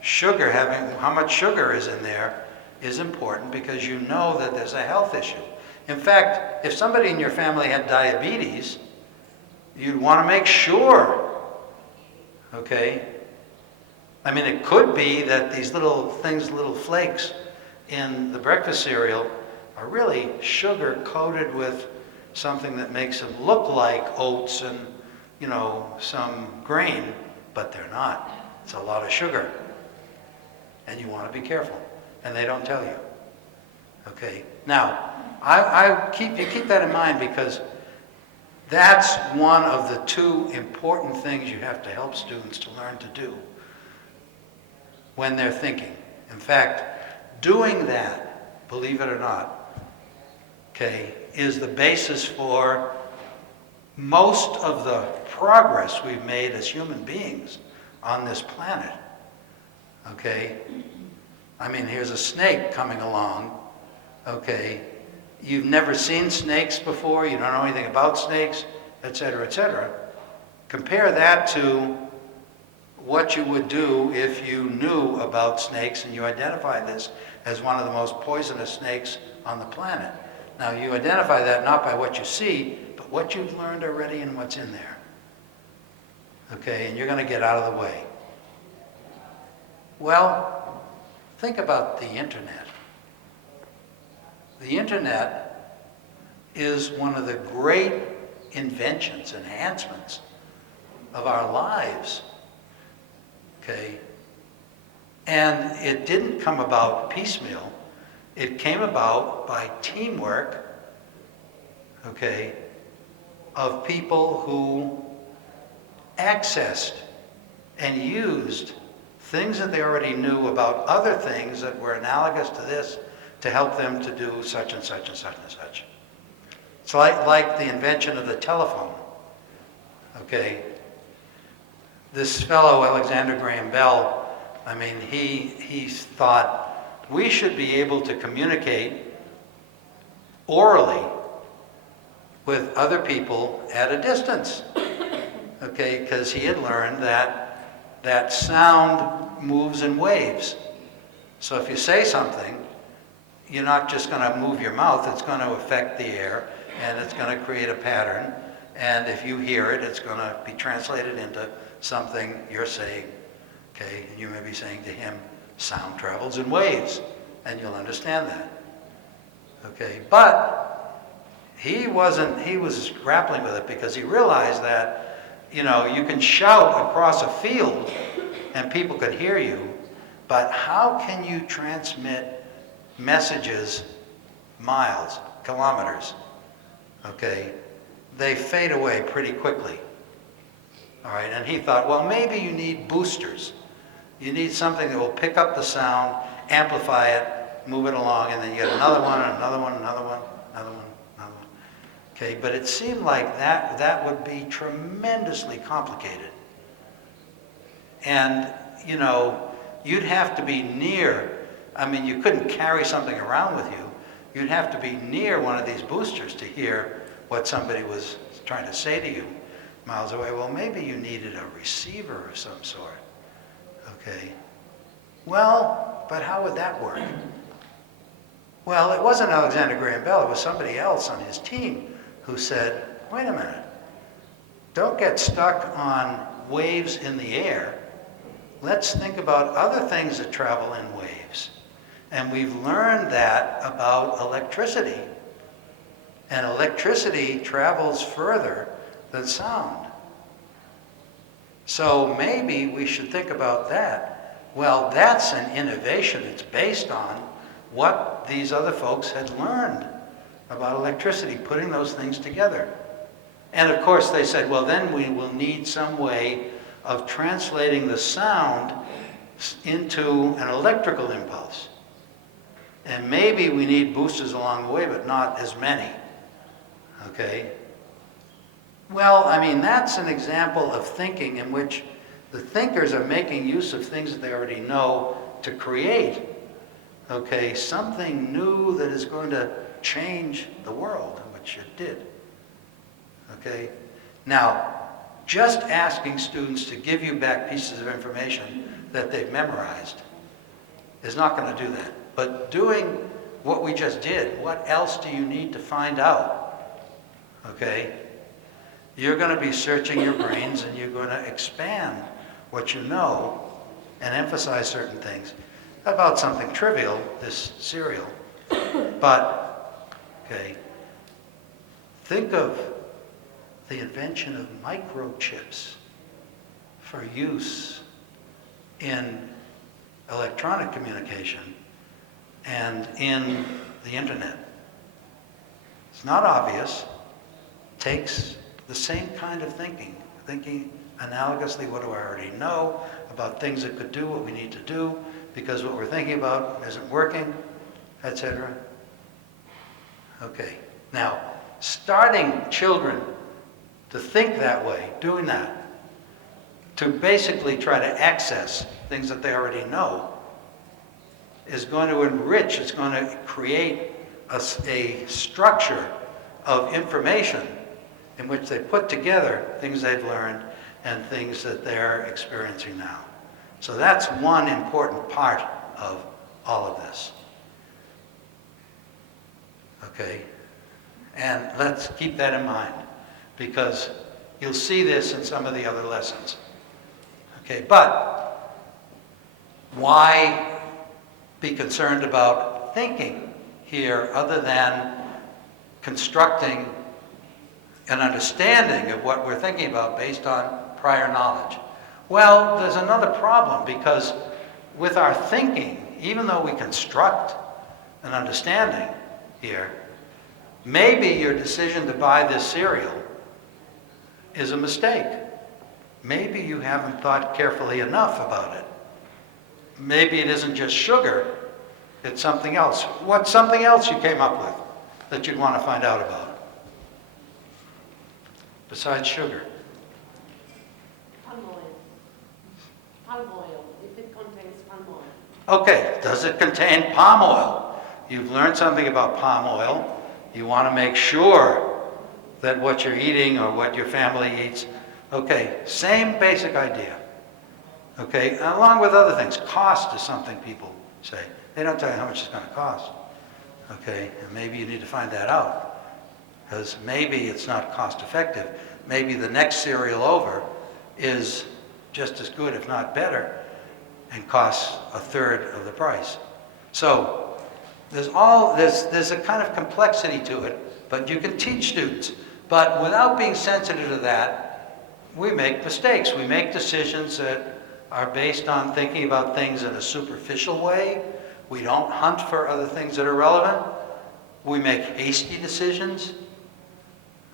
sugar, how much sugar is in there is important, because you know that there's a health issue. In fact, if somebody in your family had diabetes, you'd want to make sure, okay? I mean, it could be that these little things, little flakes in the breakfast cereal are really sugar coated with something that makes them look like oats and, you know, some grain, but they're not. It's a lot of sugar. And you want to be careful. And they don't tell you. Okay? Now, you keep that in mind, because that's one of the two important things you have to help students to learn to do when they're thinking. In fact, doing that, believe it or not, okay, is the basis for most of the progress we've made as human beings on this planet. Okay? I mean, here's a snake coming along, okay? You've never seen snakes before, you don't know anything about snakes, etc., etc. Compare that to what you would do if you knew about snakes and you identify this as one of the most poisonous snakes on the planet. Now, you identify that not by what you see, but what you've learned already and what's in there. Okay, and you're going to get out of the way. Well, think about the internet. The internet is one of the great inventions, enhancements of our lives. Okay? And it didn't come about piecemeal. It came about by teamwork, okay, of people who accessed and used things that they already knew about other things that were analogous to this to help them to do such and such and such and such. It's like the invention of the telephone. Okay? This fellow, Alexander Graham Bell, I mean, he thought we should be able to communicate orally with other people at a distance. Okay? Because he had learned that sound moves in waves. So if you say something, you're not just going to move your mouth, it's going to affect the air, and it's going to create a pattern, and if you hear it, it's going to be translated into something you're saying. Okay, and you may be saying to him, sound travels in waves, and you'll understand that. Okay, but he was grappling with it because he realized that, you know, you can shout across a field and people could hear you, but how can you transmit messages miles, kilometers? Okay, they fade away pretty quickly. All right, and he thought, well, maybe you need boosters. You need something that will pick up the sound, amplify it, move it along, and then you get another one, and another one, another one, another one, another one. Okay, but it seemed like that would be tremendously complicated. And, you know, you'd have to be near, I mean, you couldn't carry something around with you. You'd have to be near one of these boosters to hear what somebody was trying to say to you miles away. Well, maybe you needed a receiver of some sort. Okay. Well, but how would that work? Well, it wasn't Alexander Graham Bell. It was somebody else on his team who said, wait a minute. Don't get stuck on waves in the air. Let's think about other things that travel in waves. And we've learned that about electricity. And electricity travels further than sound. So maybe we should think about that. Well, that's an innovation. It's based on what these other folks had learned about electricity, putting those things together. And of course they said, well, then we will need some way of translating the sound into an electrical impulse. And maybe we need boosters along the way, but not as many. Okay? Well, I mean, that's an example of thinking in which the thinkers are making use of things that they already know to create, okay, something new that is going to change the world, which it did. Okay? Now, just asking students to give you back pieces of information that they've memorized is not going to do that. But doing what we just did, what else do you need to find out? Okay? You're going to be searching your brains and you're going to expand what you know and emphasize certain things about something trivial, this cereal. But, okay, think of the invention of microchips for use in electronic communication and in the internet. It's not obvious. It takes the same kind of thinking analogously, what do I already know about things that could do what we need to do because what we're thinking about isn't working, etc. Okay, now, starting children to think that way, doing that, to basically try to access things that they already know, is going to enrich, it's going to create a structure of information in which they put together things they've learned and things that they're experiencing now. So that's one important part of all of this. Okay? And let's keep that in mind, because you'll see this in some of the other lessons. Okay, but why be concerned about thinking here other than constructing an understanding of what we're thinking about based on prior knowledge? Well, there's another problem, because with our thinking, even though we construct an understanding here, maybe your decision to buy this cereal is a mistake. Maybe you haven't thought carefully enough about it. Maybe it isn't just sugar, it's something else. What's something else you came up with that you'd want to find out about? Besides sugar. Palm oil. Palm oil, if it contains palm oil. Okay, does it contain palm oil? You've learned something about palm oil. You want to make sure that what you're eating or what your family eats. Okay, same basic idea. Okay, along with other things. Cost is something people say. They don't tell you how much it's going to cost. Okay, and maybe you need to find that out, because maybe it's not cost effective. Maybe the next cereal over is just as good, if not better, and costs a third of the price. So there's a kind of complexity to it, but you can teach students. But without being sensitive to that, we make mistakes. We make decisions that are based on thinking about things in a superficial way. We don't hunt for other things that are relevant. We make hasty decisions.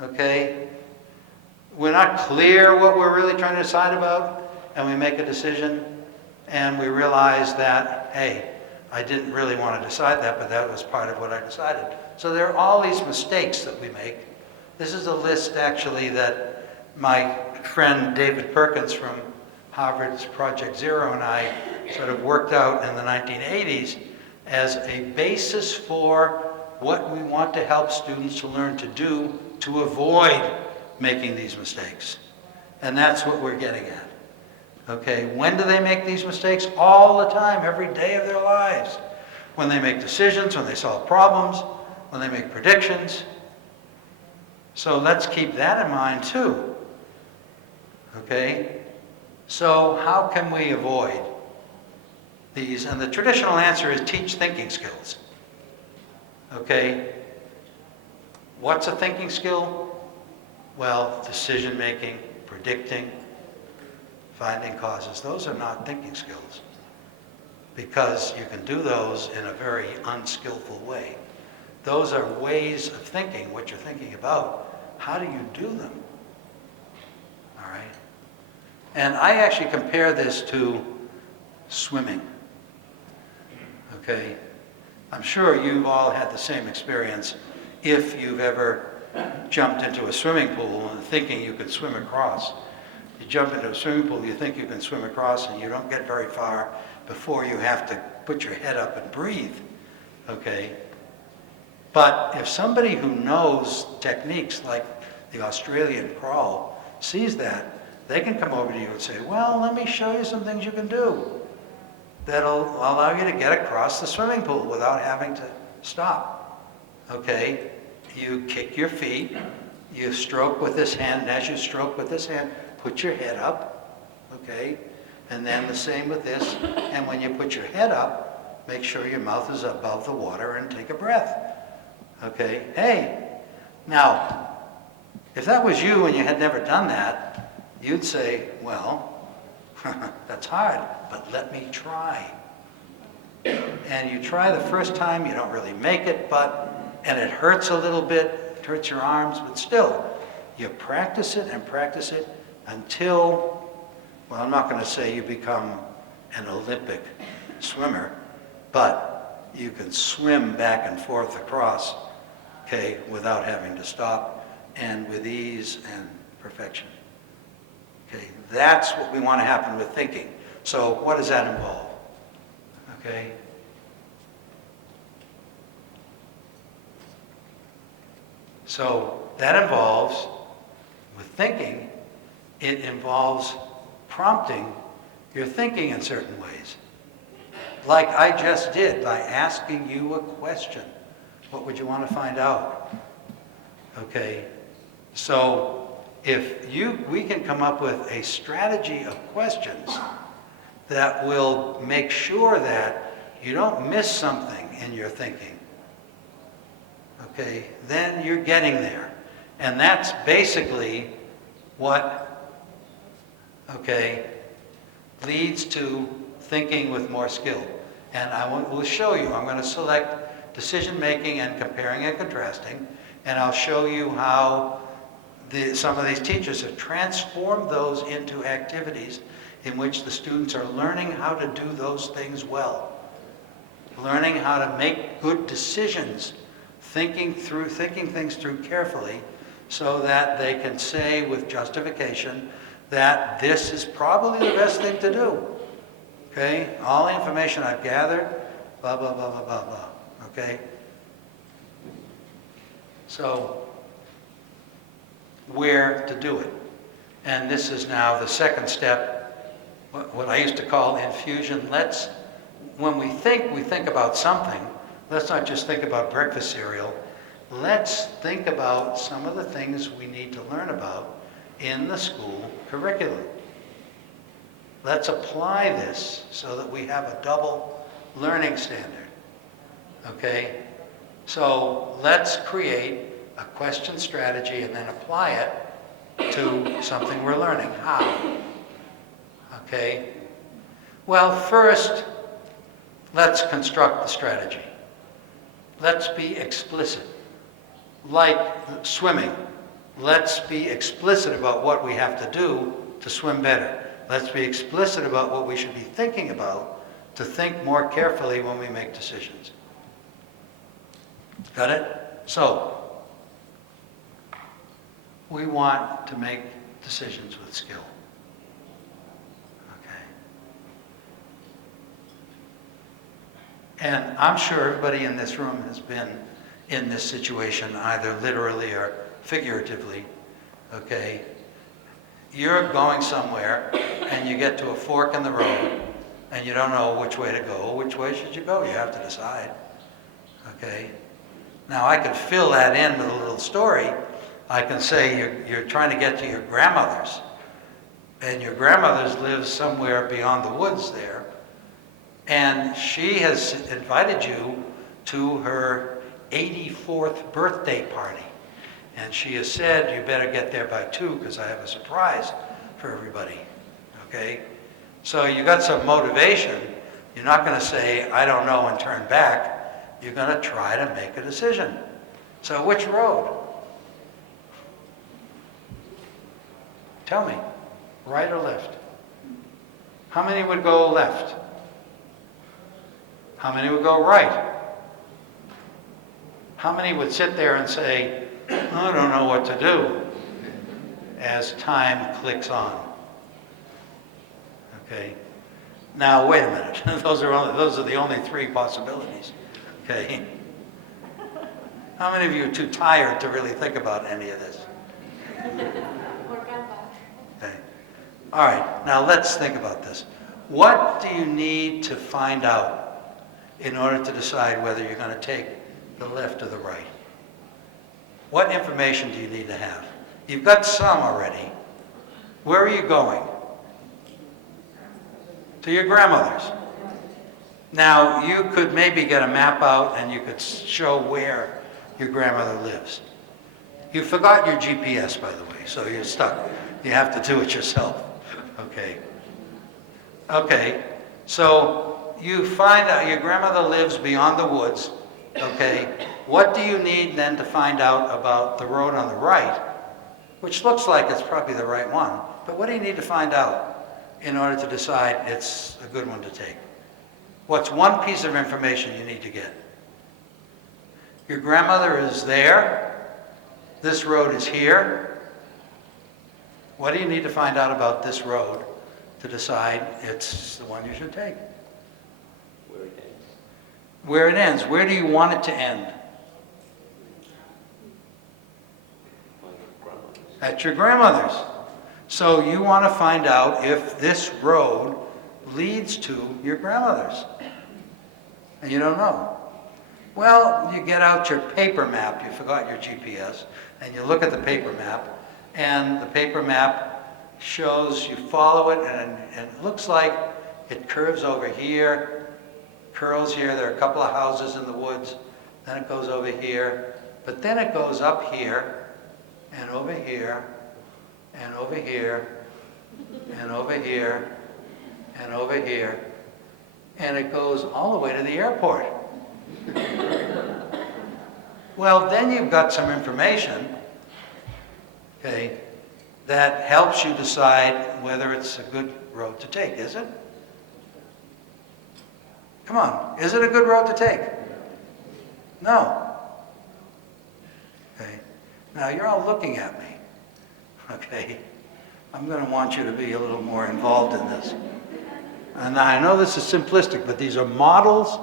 Okay? We're not clear what we're really trying to decide about, and we make a decision, and we realize that, hey, I didn't really want to decide that, but that was part of what I decided. So there are all these mistakes that we make. This is a list, actually, that my friend David Perkins from Harvard's Project Zero and I sort of worked out in the 1980s as a basis for what we want to help students to learn to do to avoid making these mistakes. And that's what we're getting at. Okay, when do they make these mistakes? All the time, every day of their lives. When they make decisions, when they solve problems, when they make predictions. So let's keep that in mind too. Okay, so how can we avoid these? And the traditional answer is teach thinking skills. Okay, what's a thinking skill? Well, decision making, predicting, finding causes, those are not thinking skills, because you can do those in a very unskillful way. Those are ways of thinking, what you're thinking about. How do you do them? All right? And I actually compare this to swimming. Okay? I'm sure you've all had the same experience if you've ever jumped into a swimming pool and thinking you can swim across. You jump into a swimming pool, you think you can swim across, and you don't get very far before you have to put your head up and breathe. Okay? But if somebody who knows techniques like the Australian crawl sees that, they can come over to you and say, well, let me show you some things you can do that'll allow you to get across the swimming pool without having to stop. Okay? You kick your feet, you stroke with this hand, and as you stroke with this hand, put your head up, okay? And then the same with this, and when you put your head up, make sure your mouth is above the water and take a breath, okay? Hey, now, if that was you and you had never done that, you'd say, well, that's hard, but let me try. And you try the first time, you don't really make it, and it hurts a little bit, it hurts your arms, but still, you practice it until, well, I'm not going to say you become an Olympic swimmer, but you can swim back and forth across, okay, without having to stop, and with ease and perfection. Okay, that's what we want to happen with thinking. So what does that involve? Okay? So that involves, with thinking, it involves prompting your thinking in certain ways. Like I just did by asking you a question. What would you want to find out? Okay? So we can come up with a strategy of questions that will make sure that you don't miss something in your thinking. Okay, then you're getting there. And that's basically what, okay, leads to thinking with more skill. And will show you, I'm going to select decision making and comparing and contrasting, and I'll show you how some of these teachers have transformed those into activities in which the students are learning how to do those things well. Learning how to make good decisions, thinking things through carefully, so that they can say with justification that this is probably the best thing to do. Okay? All the information I've gathered, blah, blah, blah, blah, blah, blah. Okay? So, where to do it. And this is now the second step, what I used to call infusion. When we think about something, let's not just think about breakfast cereal. Let's think about some of the things we need to learn about in the school curriculum. Let's apply this so that we have a double learning standard. Okay? So let's create a question strategy and then apply it to something we're learning. How? Okay? Well, first, let's construct the strategy. Let's be explicit. Like swimming, let's be explicit about what we have to do to swim better. Let's be explicit about what we should be thinking about to think more carefully when we make decisions. Got it? So, we want to make decisions with skill. Okay? And I'm sure everybody in this room has been in this situation, either literally or figuratively. Okay? You're going somewhere and you get to a fork in the road and you don't know which way to go. Which way should you go? You have to decide. Okay? Now I could fill that in with a little story. I can say you're trying to get to your grandmother's, and your grandmother's lives somewhere beyond the woods there, and she has invited you to her 84th birthday party. And she has said, you better get there by 2 because I have a surprise for everybody. okay? So you got some motivation. You're not going to say, I don't know, and turn back. You're going to try to make a decision. So which road? Tell me, right or left? How many would go left? How many would go right? How many would sit there and say, I don't know what to do, as time clicks on? Okay. Now, wait a minute. Those are the only three possibilities. Okay. How many of you are too tired to really think about any of this? Okay. All right. Now let's think about this. What do you need to find out in order to decide whether you're going to take the left or the right? What information do you need to have? You've got some already. Where are you going? To your grandmother's. Now, you could maybe get a map out and you could show where your grandmother lives. You forgot your GPS, by the way, so you're stuck. You have to do it yourself. Okay. Okay, so you find out your grandmother lives beyond the woods. Okay, what do you need then to find out about the road on the right, which looks like it's probably the right one, but what do you need to find out in order to decide it's a good one to take? What's one piece of information you need to get? Your grandmother is there. This road is here. What do you need to find out about this road to decide it's the one you should take? Where it ends. Where it ends. Where do you want it to end? My grandmother's. At your grandmother's. So you want to find out if this road leads to your grandmother's. And you don't know. Well, you get out your paper map. You forgot your GPS. And you look at the paper map. And the paper map shows, you follow it, and it looks like it curves over here, curls here. There are a couple of houses in the woods. Then it goes over here. But then it goes up here, and over here, and over here, and over here, and over here. And it goes all the way to the airport. Well, then you've got some information, okay, that helps you decide whether it's a good road to take, is it? Come on, is it a good road to take? No. Okay, now you're all looking at me, okay? I'm going to want you to be a little more involved in this. And I know this is simplistic, but these are models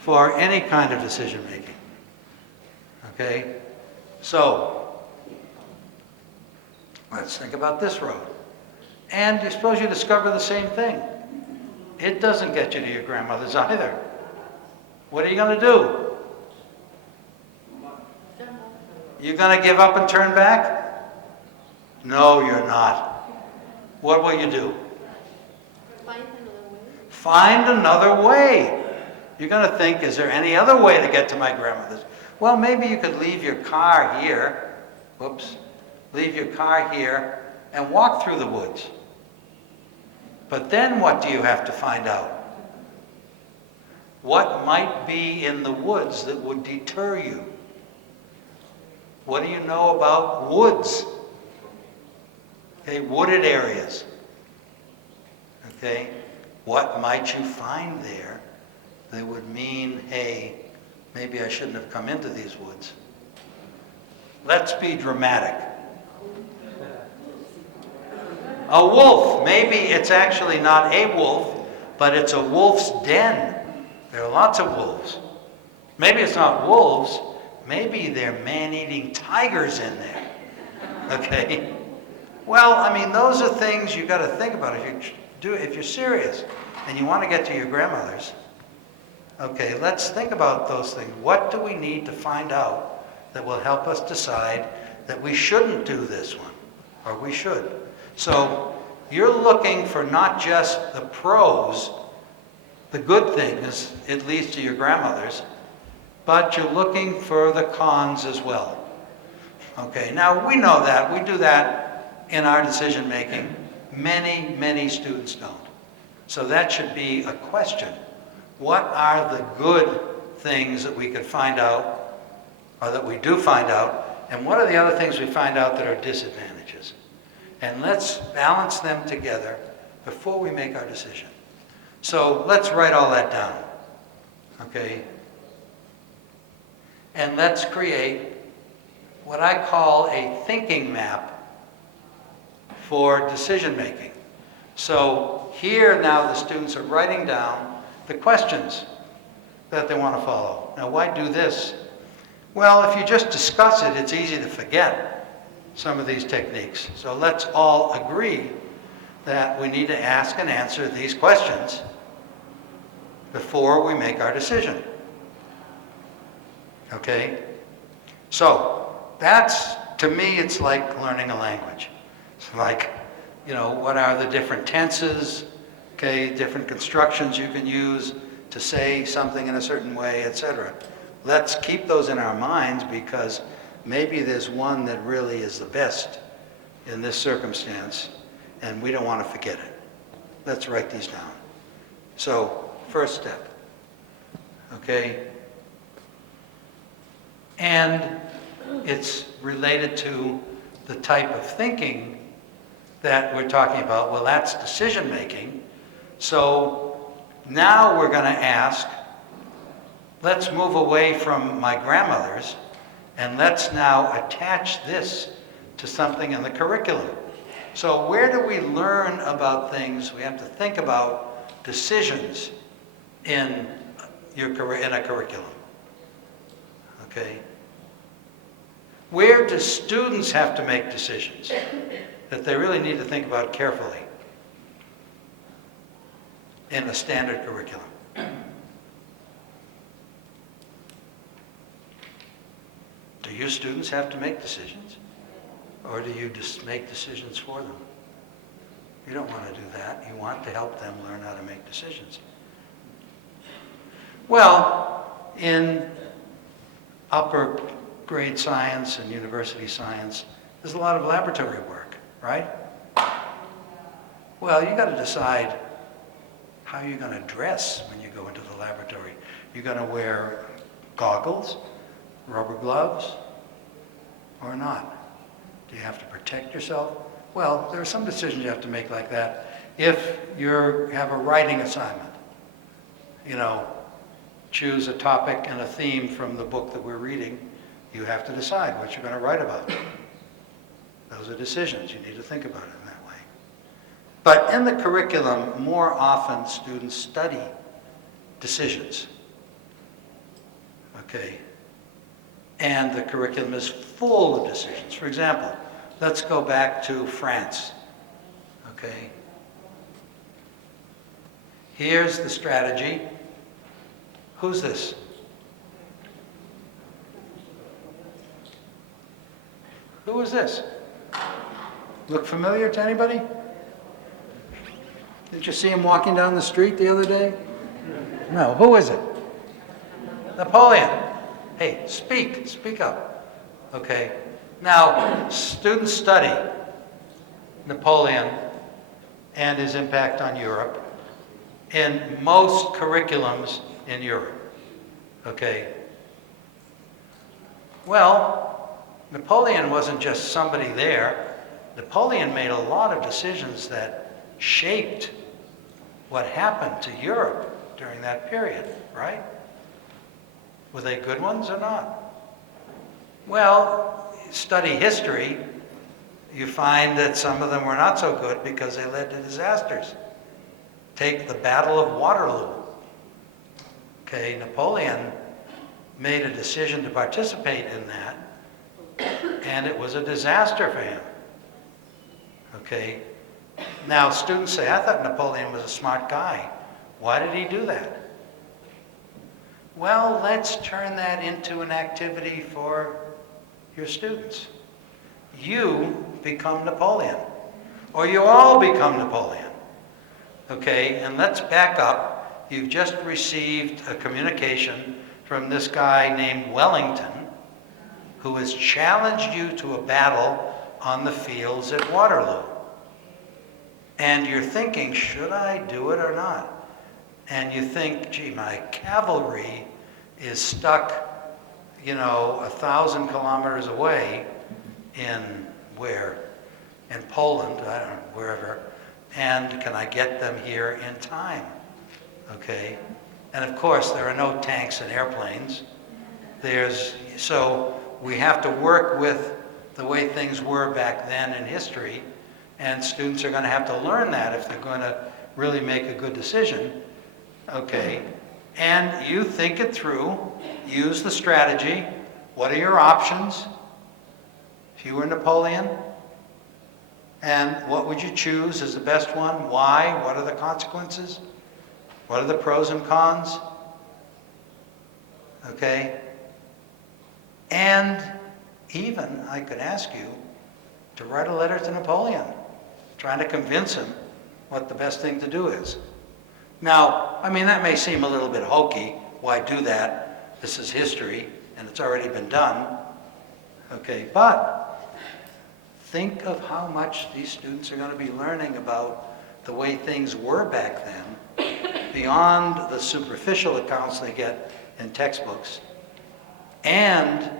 for any kind of decision making. Okay? So, let's think about this road. And I suppose you discover the same thing. It doesn't get you to your grandmother's either. What are you going to do? You're going to give up and turn back? No, you're not. What will you do? Find another way. You're going to think, is there any other way to get to my grandmother's? Well, maybe you could leave your car here. Whoops. Leave your car here and walk through the woods. But then what do you have to find out? What might be in the woods that would deter you? What do you know about woods? Okay, wooded areas. Okay, what might you find there that would mean, hey, maybe I shouldn't have come into these woods? Let's be dramatic. A wolf. Maybe it's actually not a wolf, but it's a wolf's den. There are lots of wolves. Maybe it's not wolves. Maybe they're man-eating tigers in there. Okay? Well, I mean, those are things you got to think about if you're serious and you want to get to your grandmother's. Okay, let's think about those things. What do we need to find out that will help us decide that we shouldn't do this one, or we should? So you're looking for not just the pros, the good things it leads to your grandmother's, but you're looking for the cons as well. Okay, now we know that. We do that in our decision making Many, many students don't. So that should be a question. What are the good things that we could find out, or that we do find out, and what are the other things we find out that are disadvantages? And let's balance them together before we make our decision. So let's write all that down, okay? And let's create what I call a thinking map for decision making. So here now the students are writing down the questions that they want to follow. Now why do this? Well, if you just discuss it, it's easy to forget some of these techniques. So let's all agree that we need to ask and answer these questions before we make our decision. Okay? So that's, to me, it's like learning a language. It's like, you know, what are the different tenses, okay, different constructions you can use to say something in a certain way, etc. Let's keep those in our minds, because maybe there's one that really is the best in this circumstance, and we don't want to forget it. Let's write these down. So, first step, okay? And it's related to the type of thinking that we're talking about. Well, that's decision making. So now we're going to ask, let's move away from my grandmother's, and let's now attach this to something in the curriculum. So where do we learn about things? We have to think about decisions in a curriculum. Okay? Where do students have to make decisions that they really need to think about carefully in a standard curriculum? Do you students have to make decisions? Or do you just make decisions for them? You don't want to do that. You want to help them learn how to make decisions. Well, in upper grade science and university science, there's a lot of laboratory work, right? Well, you got to decide how you're going to dress when you go into the laboratory. You're going to wear goggles, rubber gloves, or not? Do you have to protect yourself? Well, there are some decisions you have to make like that. If you have a writing assignment, you know, choose a topic and a theme from the book that we're reading, you have to decide what you're going to write about. Those are decisions. You need to think about it in that way. But in the curriculum, more often students study decisions. Okay? And the curriculum is full of decisions. For example, let's go back to France. Okay? Here's the strategy. Who's this? Who is this? Look familiar to anybody? Didn't you see him walking down the street the other day? No. Who is it? Napoleon. Hey, speak up. Okay. Now, students study Napoleon and his impact on Europe in most curriculums in Europe. Okay. Well, Napoleon wasn't just somebody there. Napoleon made a lot of decisions that shaped what happened to Europe during that period, right? Were they good ones or not? Well, study history, you find that some of them were not so good because they led to disasters. Take the Battle of Waterloo. Okay, Napoleon made a decision to participate in that, and it was a disaster for him. Okay, now students say, I thought Napoleon was a smart guy. Why did he do that? Well, let's turn that into an activity for your students. You become Napoleon, or you all become Napoleon. Okay, and let's back up. You've just received a communication from this guy named Wellington, who has challenged you to a battle on the fields at Waterloo. And you're thinking, should I do it or not? And you think, gee, my cavalry is stuck, 1,000 kilometers away in where? In Poland, I don't know, wherever. And can I get them here in time? Okay. And of course, there are no tanks and airplanes. So we have to work with the way things were back then in history, and students are going to have to learn that if they're going to really make a good decision. Okay. And you think it through, use the strategy. What are your options? If you were Napoleon, and what would you choose as the best one? Why? What are the consequences? What are the pros and cons? Okay? And even, I could ask you to write a letter to Napoleon, trying to convince him what the best thing to do is. Now, that may seem a little bit hokey. Why do that? This is history, and it's already been done. Okay, but think of how much these students are going to be learning about the way things were back then, beyond the superficial accounts they get in textbooks, and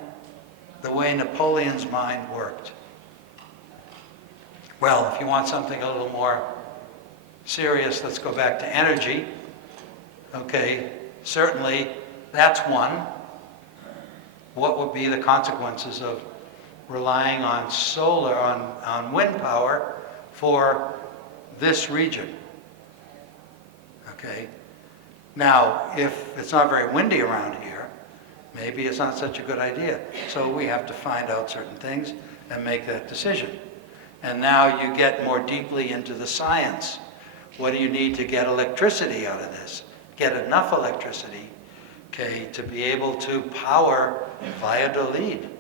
the way Napoleon's mind worked. Well, if you want something a little more serious, let's go back to energy. Okay, certainly that's one. What would be the consequences of relying on solar, on wind power for this region? Okay. Now, if it's not very windy around here, maybe it's not such a good idea. So we have to find out certain things and make that decision. And now you get more deeply into the science. What do you need to get electricity out of this? Get enough electricity, okay, to be able to power Valladolid.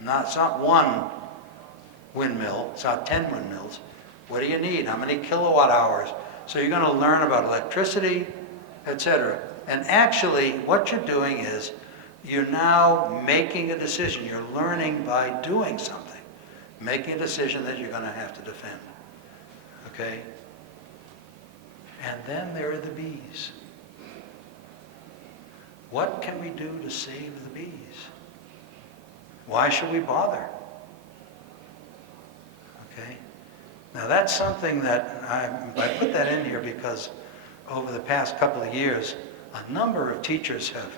It's not one windmill, it's not 10 windmills. What do you need? How many kilowatt hours? So you're going to learn about electricity, etc. And actually, what you're doing is you're now making a decision. You're learning by doing something, making a decision that you're going to have to defend. Okay? And then there are the bees. What can we do to save the bees? Why should we bother? Okay? Now that's something that I put that in here because over the past couple of years, a number of teachers have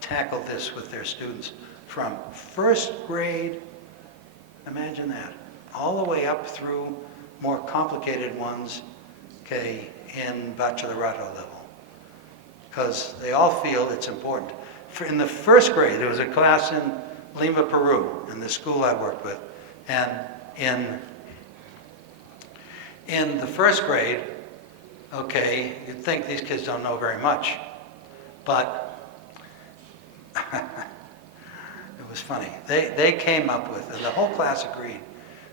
tackled this with their students from first grade, imagine that, all the way up through more complicated ones, okay, in bachelorado level. Because they all feel it's important. In the first grade, there was a class in Lima, Peru, in the school I worked with. And in the first grade, okay, you'd think these kids don't know very much. But it was funny. They came up with, and the whole class agreed,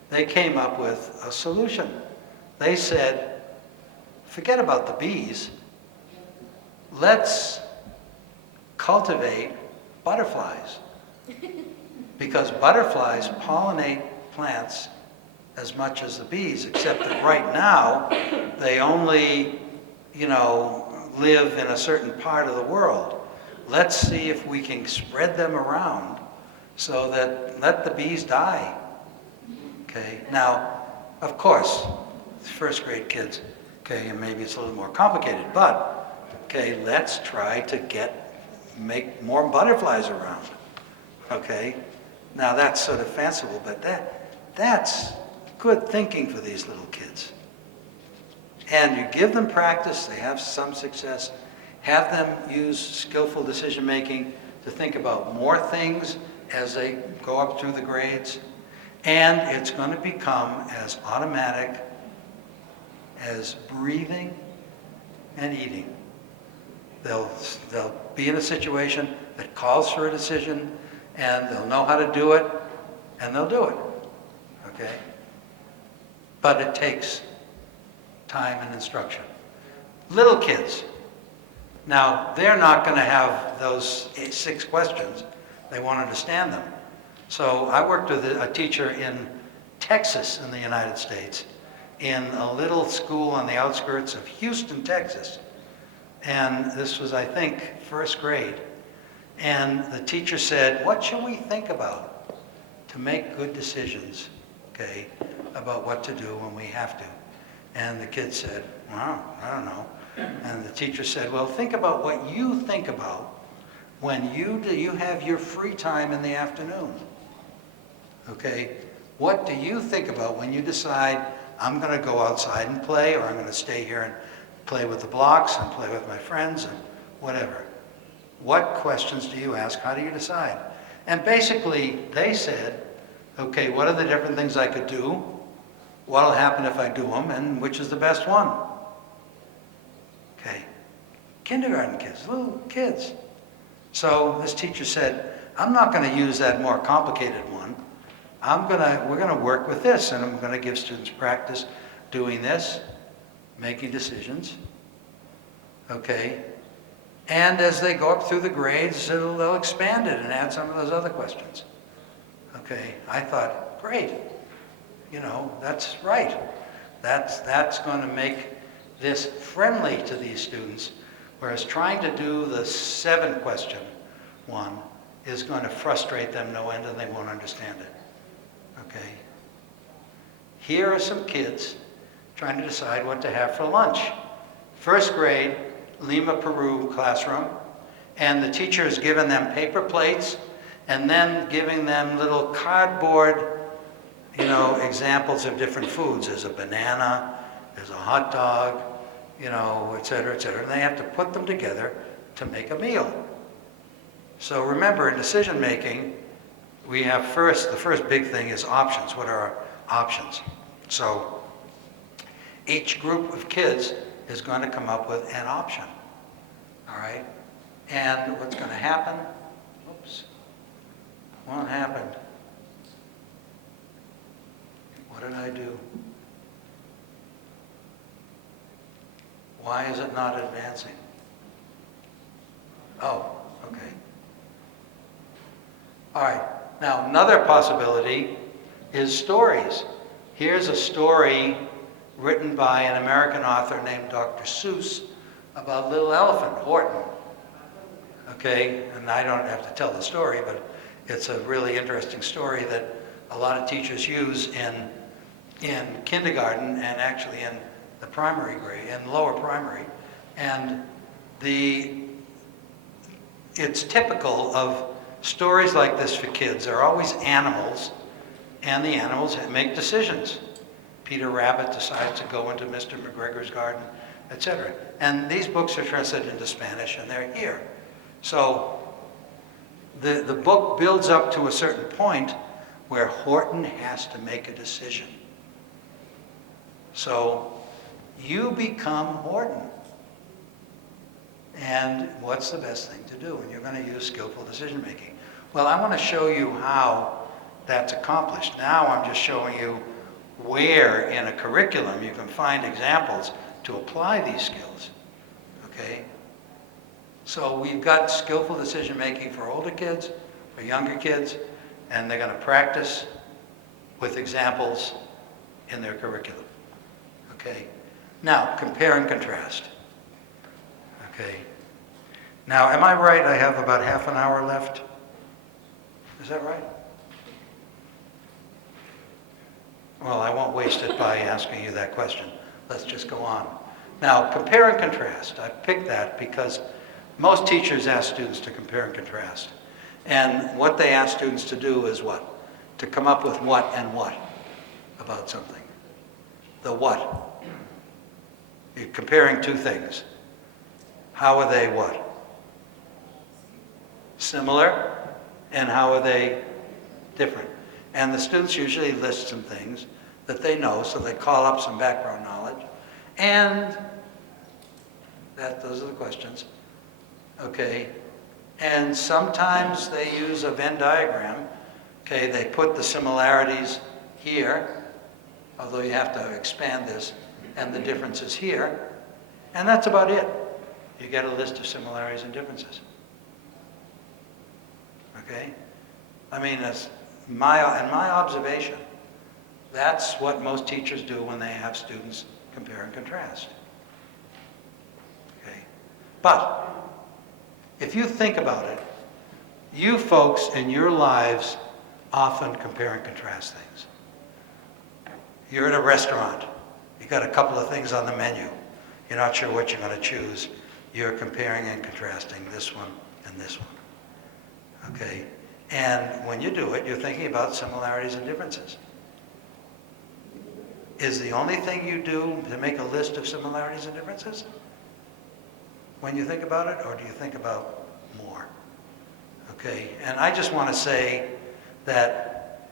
they came up with a solution. They said, forget about the bees. Let's cultivate butterflies. Because butterflies pollinate plants as much as the bees, except that right now they only, live in a certain part of the world. Let's see if we can spread them around so that let the bees die. Okay, now, of course, first grade kids, okay, and maybe it's a little more complicated, but, okay, let's try to make more butterflies around. Okay, now that's sort of fanciful, but that's good thinking for these little kids. And you give them practice, they have some success, have them use skillful decision making to think about more things as they go up through the grades, and it's going to become as automatic as breathing and eating. They'll be in a situation that calls for a decision, and they'll know how to do it, and they'll do it. Okay? But it takes time and instruction. Little kids, now they're not going to have those 6 questions. They won't understand them. So I worked with a teacher in Texas in the United States, in a little school on the outskirts of Houston, Texas. And this was, I think, first grade. And the teacher said, what should we think about to make good decisions, okay, about what to do when we have to? And the kid said, well, I don't know. And the teacher said, well, think about what you think about when you have your free time in the afternoon. Okay? What do you think about when you decide, I'm going to go outside and play, or I'm going to stay here and play with the blocks and play with my friends and whatever? What questions do you ask? How do you decide? And basically, they said, okay, what are the different things I could do? What will happen if I do them? And which is the best one? Okay. Kindergarten kids, little kids. So this teacher said, I'm not going to use that more complicated one. We're going to work with this, and I'm going to give students practice doing this, making decisions. Okay. And as they go up through the grades, they'll expand it and add some of those other questions. Okay. I thought, great. You know, that's right. That's going to make this friendly to these students, whereas trying to do the 7-question one is going to frustrate them no end and they won't understand it. Okay? Here are some kids trying to decide what to have for lunch. First grade, Lima, Peru classroom, and the teacher has given them paper plates and then giving them little cardboard, you know, examples of different foods. There's a banana, there's a hot dog, you know, et cetera, and they have to put them together to make a meal. So remember, in decision making, we have the first big thing is options. What are our options? So each group of kids is going to come up with an option, all right? And what's going to happen? Oops, what happened? What did I do? Why is it not advancing? Oh, okay. All right. Now, another possibility is stories. Here's a story written by an American author named Dr. Seuss about Little Elephant, Horton. Okay, and I don't have to tell the story, but it's a really interesting story that a lot of teachers use in kindergarten and actually in the primary grade, in lower primary. And it's typical of stories like this for kids. There are always animals, and the animals make decisions. Peter Rabbit decides to go into Mr. McGregor's garden, etc. And these books are translated into Spanish, and they're here. So the book builds up to a certain point where Horton has to make a decision. So you become Horton. And what's the best thing to do? And you're going to use skillful decision making. Well, I want to show you how that's accomplished. Now I'm just showing you where in a curriculum you can find examples to apply these skills. Okay? So we've got skillful decision making for older kids, for younger kids, and they're going to practice with examples in their curriculum. Okay? Now, compare and contrast. Okay. Now, am I right? I have about half an hour left. Is that right? Well, I won't waste it by asking you that question. Let's just go on. Now, compare and contrast. I picked that because most teachers ask students to compare and contrast. And what they ask students to do is what? To come up with what and what about something. The what. You're comparing two things. How are they what? Similar, and how are they different? And the students usually list some things that they know, so they call up some background knowledge. And those are the questions. Okay. And sometimes they use a Venn diagram. Okay, they put the similarities here, although you have to expand this, and the differences here. And that's about it. You get a list of similarities and differences. Okay? I mean, in my observation, That's what most teachers do when they have students compare and contrast. Okay? But if you think about it, you folks in your lives often compare and contrast things. You're at a restaurant. You got a couple of things on the menu. You're not sure what you're going to choose. You're comparing and contrasting this one and this one. Okay? And when you do it, you're thinking about similarities and differences. Is the only thing you do to make a list of similarities and differences when you think about it, or do you think about more? Okay, and I just want to say that,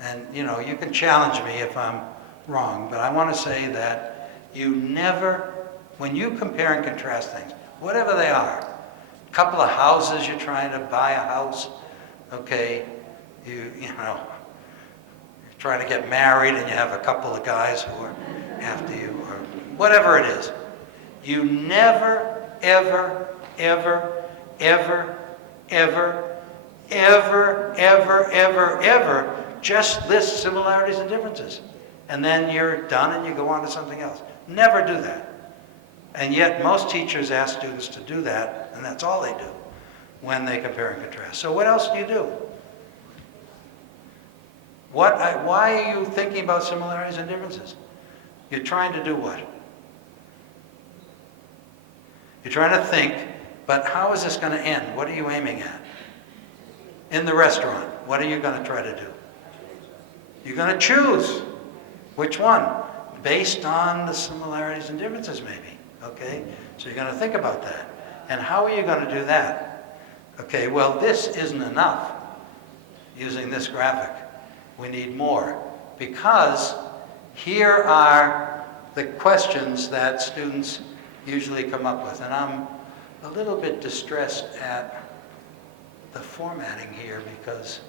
and you know, you can challenge me if I'm wrong, but I want to say that you never, when you compare and contrast things, whatever they are, a couple of houses, you're trying to buy a house, okay, you know, you're trying to get married and you have a couple of guys who are after you, or whatever it is, you never, ever, ever, ever, ever, ever, ever, ever, ever just list similarities and differences. And then you're done and you go on to something else. Never do that. And yet most teachers ask students to do that, and that's all they do when they compare and contrast. So what else do you do? Why are you thinking about similarities and differences? You're trying to do what? You're trying to think, but how is this going to end? What are you aiming at? In the restaurant, what are you going to try to do? You're going to choose. Which one? Based on the similarities and differences, maybe. Okay? So you're going to think about that. And how are you going to do that? Okay, well, this isn't enough using this graphic. We need more. Because here are the questions that students usually come up with. And I'm a little bit distressed at the formatting here because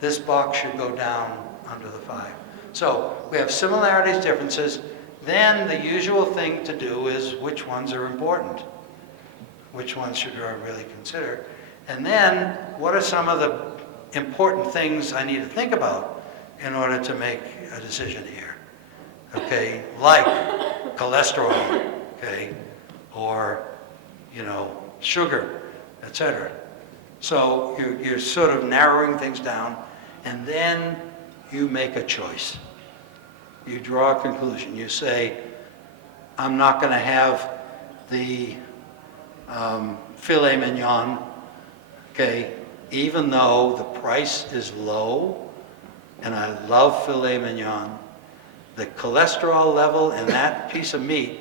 this box should go down under the 5. So we have similarities, differences. Then the usual thing to do is which ones are important. Which ones should I really consider? And then what are some of the important things I need to think about in order to make a decision here? Okay, like cholesterol, okay, or, you know, sugar, etc. So you're sort of narrowing things down, and then you make a choice. You draw a conclusion. You say, I'm not going to have the filet mignon, okay, even though the price is low, and I love filet mignon, the cholesterol level in that piece of meat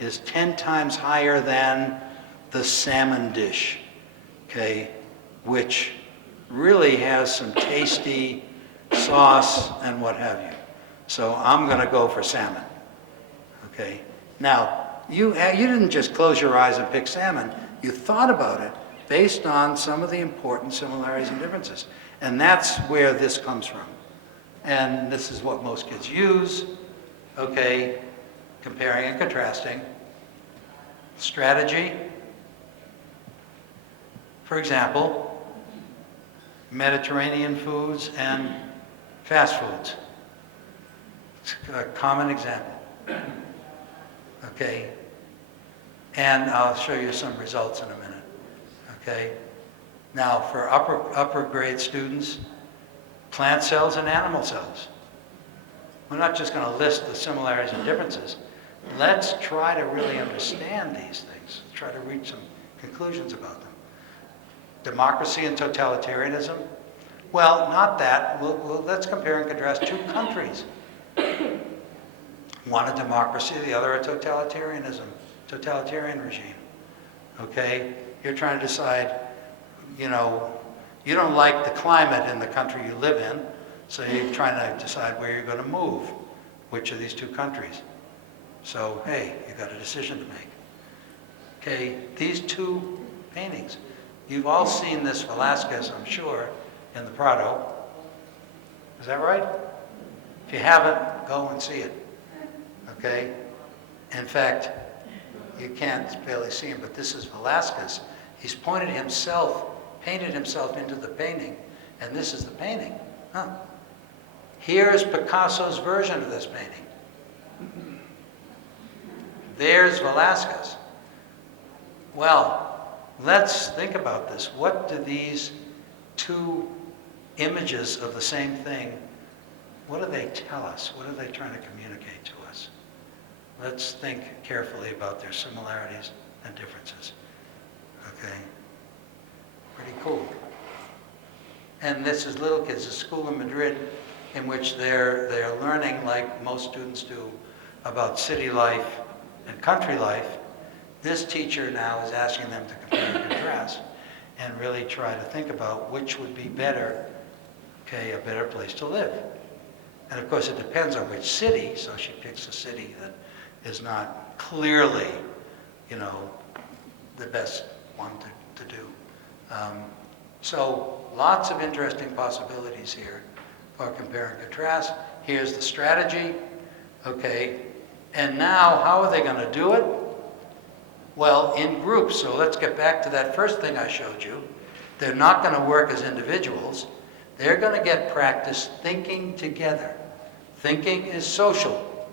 is 10 times higher than the salmon dish, okay, which really has some tasty sauce and what have you. So I'm going to go for salmon, okay? Now, you didn't just close your eyes and pick salmon. You thought about it based on some of the important similarities and differences. And that's where this comes from. And this is what most kids use, okay, comparing and contrasting. Strategy. For example, Mediterranean foods and fast foods. It's a common example. Okay? And I'll show you some results in a minute. Okay? Now, for upper grade students, plant cells and animal cells. We're not just going to list the similarities and differences. Let's try to really understand these things. Try to reach some conclusions about them. Democracy and totalitarianism. Well, not that. Let's compare and contrast two countries. One a democracy, the other a totalitarian regime. Okay? You're trying to decide, you know, you don't like the climate in the country you live in, so you're trying to decide where you're going to move, which of these two countries. So, hey, you got a decision to make. Okay, these two paintings. You've all seen this Velázquez, I'm sure, in the Prado. Is that right? If you haven't, go and see it. Okay? In fact, you can't barely see him, but this is Velázquez. He's painted himself into the painting, and this is the painting. Huh. Here's Picasso's version of this painting. There's Velasquez. Well, let's think about this. What do these two images of the same thing, what do they tell us? What are they trying to communicate to us? Let's think carefully about their similarities and differences. Okay? Pretty cool. And this is little kids, a school in Madrid in which they're learning, like most students do, about city life and country life. This teacher now is asking them to compare and contrast and really try to think about which would be better, okay, a better place to live. And of course it depends on which city, so she picks a city that is not clearly, you know, the best one to do. So lots of interesting possibilities here for compare and contrast. Here's the strategy, okay, and now how are they going to do it? Well, in groups. So let's get back to that first thing I showed you. They're not going to work as individuals. They're going to get practice thinking together. Thinking is social.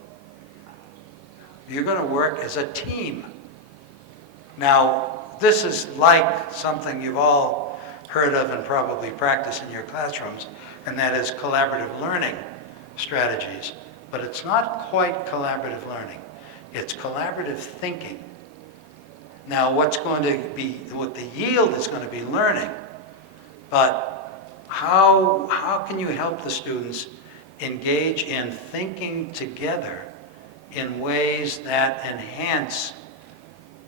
You're going to work as a team. Now, this is like something you've all heard of and probably practice in your classrooms, and that is collaborative learning strategies. But it's not quite collaborative learning. It's collaborative thinking. Now, what the yield is going to be learning, but how can you help the students engage in thinking together in ways that enhance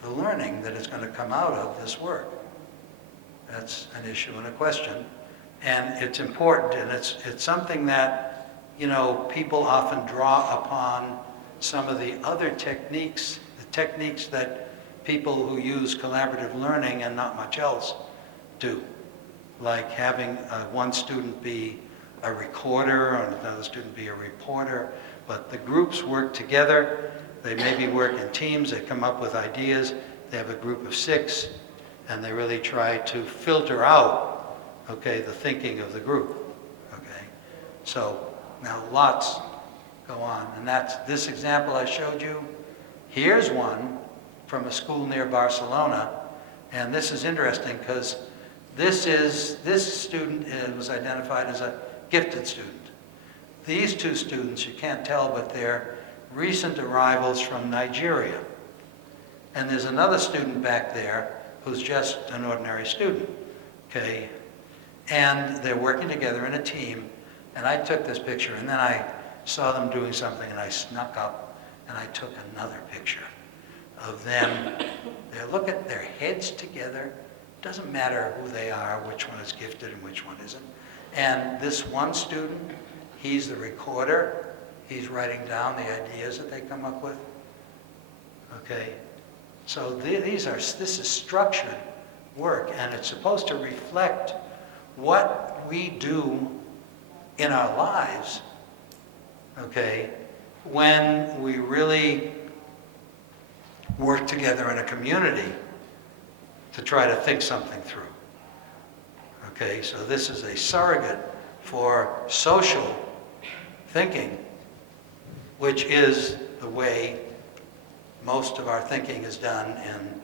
the learning that is going to come out of this work? That's an issue and a question, and it's important, and it's something that, you know, people often draw upon some of the other techniques, the techniques that people who use collaborative learning and not much else do, like having one student be a recorder or another student be a reporter, but the groups work together. They maybe work in teams, they come up with ideas, they have a group of 6, and they really try to filter out, okay, the thinking of the group, okay? So now lots go on, and that's this example I showed you. Here's one from a school near Barcelona, and this is interesting because this student was identified as a gifted student. These two students, you can't tell, but they're recent arrivals from Nigeria. And there's another student back there who's just an ordinary student, okay? And they're working together in a team, and I took this picture, and then I saw them doing something, and I snuck up, and I took another picture of them. They look at their heads together. Doesn't matter who they are, which one is gifted and which one isn't. And this one student, he's the recorder. He's writing down the ideas that they come up with. Okay, so this is structured work, and it's supposed to reflect what we do in our lives, okay, when we really work together in a community to try to think something through. Okay, so this is a surrogate for social thinking, which is the way most of our thinking is done in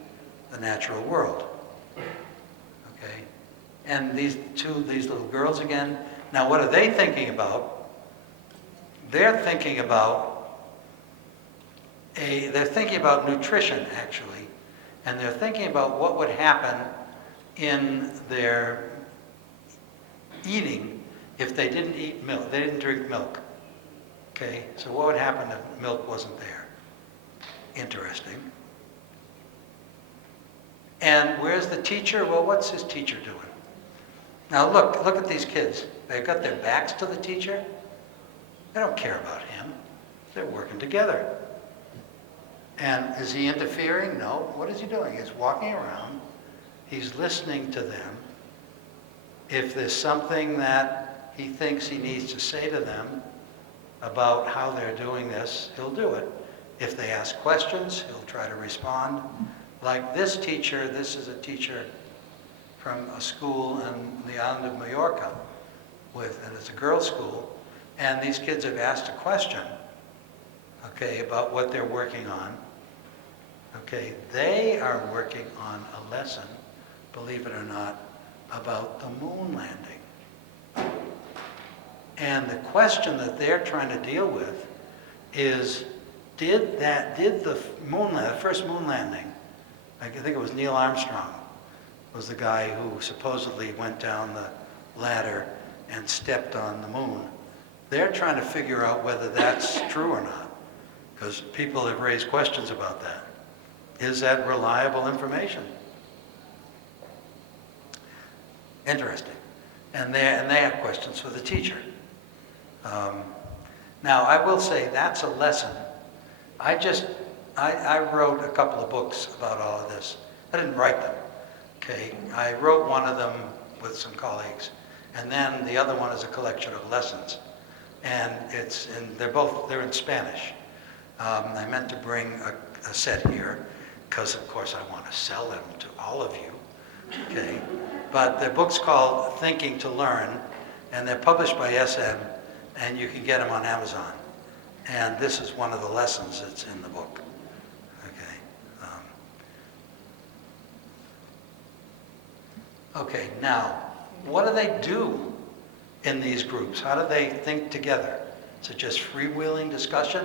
the natural world. Okay, and these little girls again, now what are they thinking about? They're thinking about nutrition, actually, and they're thinking about what would happen in their eating if they didn't eat milk, they didn't drink milk. Okay, so what would happen if milk wasn't there? Interesting. And where's the teacher? Well, what's his teacher doing? Now look at these kids. They've got their backs to the teacher. They don't care about him. They're working together. And is he interfering? No. What is he doing? He's walking around. He's listening to them. If there's something that he thinks he needs to say to them about how they're doing this, he'll do it. If they ask questions, he'll try to respond. Like this teacher, this is a teacher from a school in the island of Mallorca, and it's a girls' school, and these kids have asked a question, okay, about what they're working on. Okay, they are working on a lesson, believe it or not, about the moon landing. And the question that they're trying to deal with is, did the first moon landing, I think it was Neil Armstrong, was the guy who supposedly went down the ladder and stepped on the moon. They're trying to figure out whether that's true or not, because people have raised questions about that. Is that reliable information? Interesting. And they have questions for the teacher. Now, I will say that's a lesson. I wrote a couple of books about all of this. I didn't write them, okay? I wrote one of them with some colleagues, and then the other one is a collection of lessons. And they're in Spanish. I meant to bring a set here, because of course I want to sell them to all of you, okay? But the book's called Thinking to Learn, and they're published by SM, and you can get them on Amazon. And this is one of the lessons that's in the book, okay? Okay, now, what do they do in these groups? How do they think together? Is it just freewheeling discussion?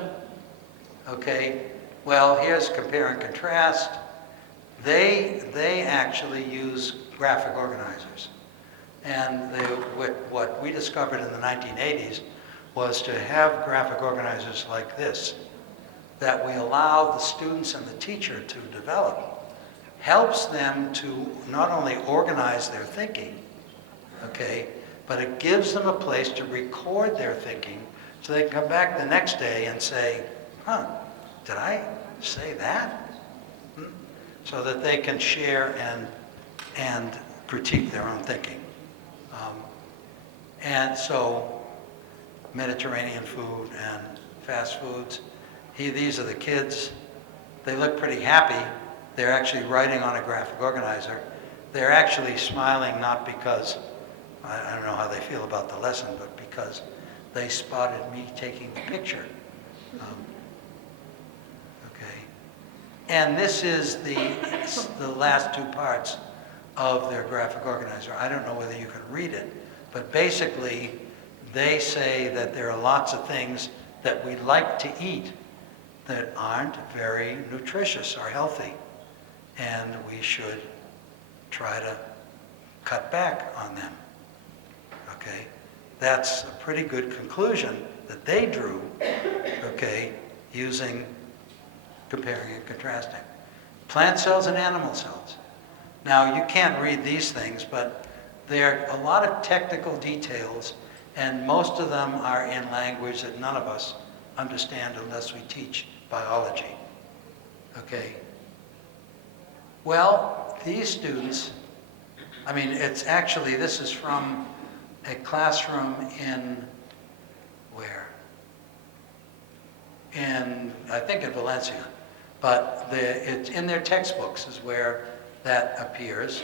Okay, well, here's compare and contrast. They actually use graphic organizers. And what we discovered in the 1980s was to have graphic organizers like this, that we allow the students and the teacher to develop, helps them to not only organize their thinking, okay, but it gives them a place to record their thinking so they can come back the next day and say, did I say that? So that they can share and critique their own thinking. And so Mediterranean food and fast foods, these are the kids. They look pretty happy. They're actually writing on a graphic organizer. They're actually smiling not because, I don't know how they feel about the lesson, but because they spotted me taking the picture. Okay. And this is the last two parts of their graphic organizer. I don't know whether you can read it, but basically they say that there are lots of things that we like to eat that aren't very nutritious or healthy, and we should try to cut back on them. Okay? That's a pretty good conclusion that they drew, okay, using comparing and contrasting. Plant cells and animal cells. Now, you can't read these things, but there are a lot of technical details, and most of them are in language that none of us understand unless we teach biology. Okay? Well, these students, I mean, it's actually, this is from a classroom in, where? I think in Valencia. But it's in their textbooks is where that appears,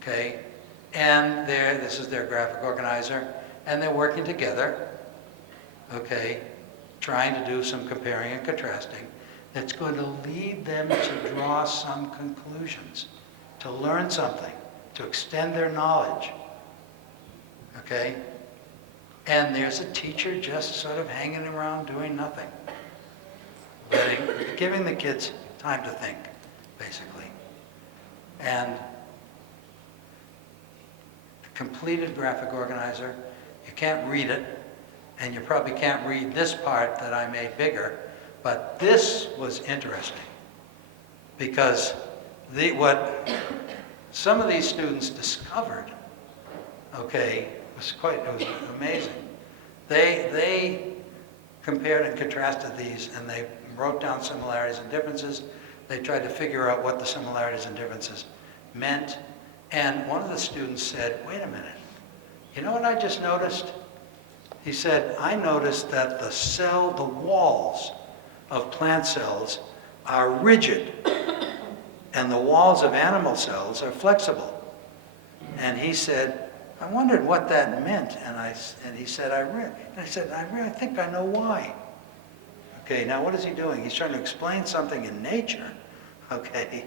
okay? And this is their graphic organizer, and they're working together, okay, trying to do some comparing and contrasting. That's going to lead them to draw some conclusions, to learn something, to extend their knowledge, okay? And there's a teacher just sort of hanging around doing nothing, giving the kids time to think, basically. And the completed graphic organizer, you can't read it, and you probably can't read this part that I made bigger, but this was interesting because what some of these students discovered, okay, it was amazing. They compared and contrasted these, and they wrote down similarities and differences. They tried to figure out what the similarities and differences meant. And one of the students said, wait a minute, you know what I just noticed? He said, I noticed that the walls of plant cells are rigid, and the walls of animal cells are flexible. And he said, I wondered what that meant, and he said, I think I know why. Okay, now what is he doing? He's trying to explain something in nature, okay,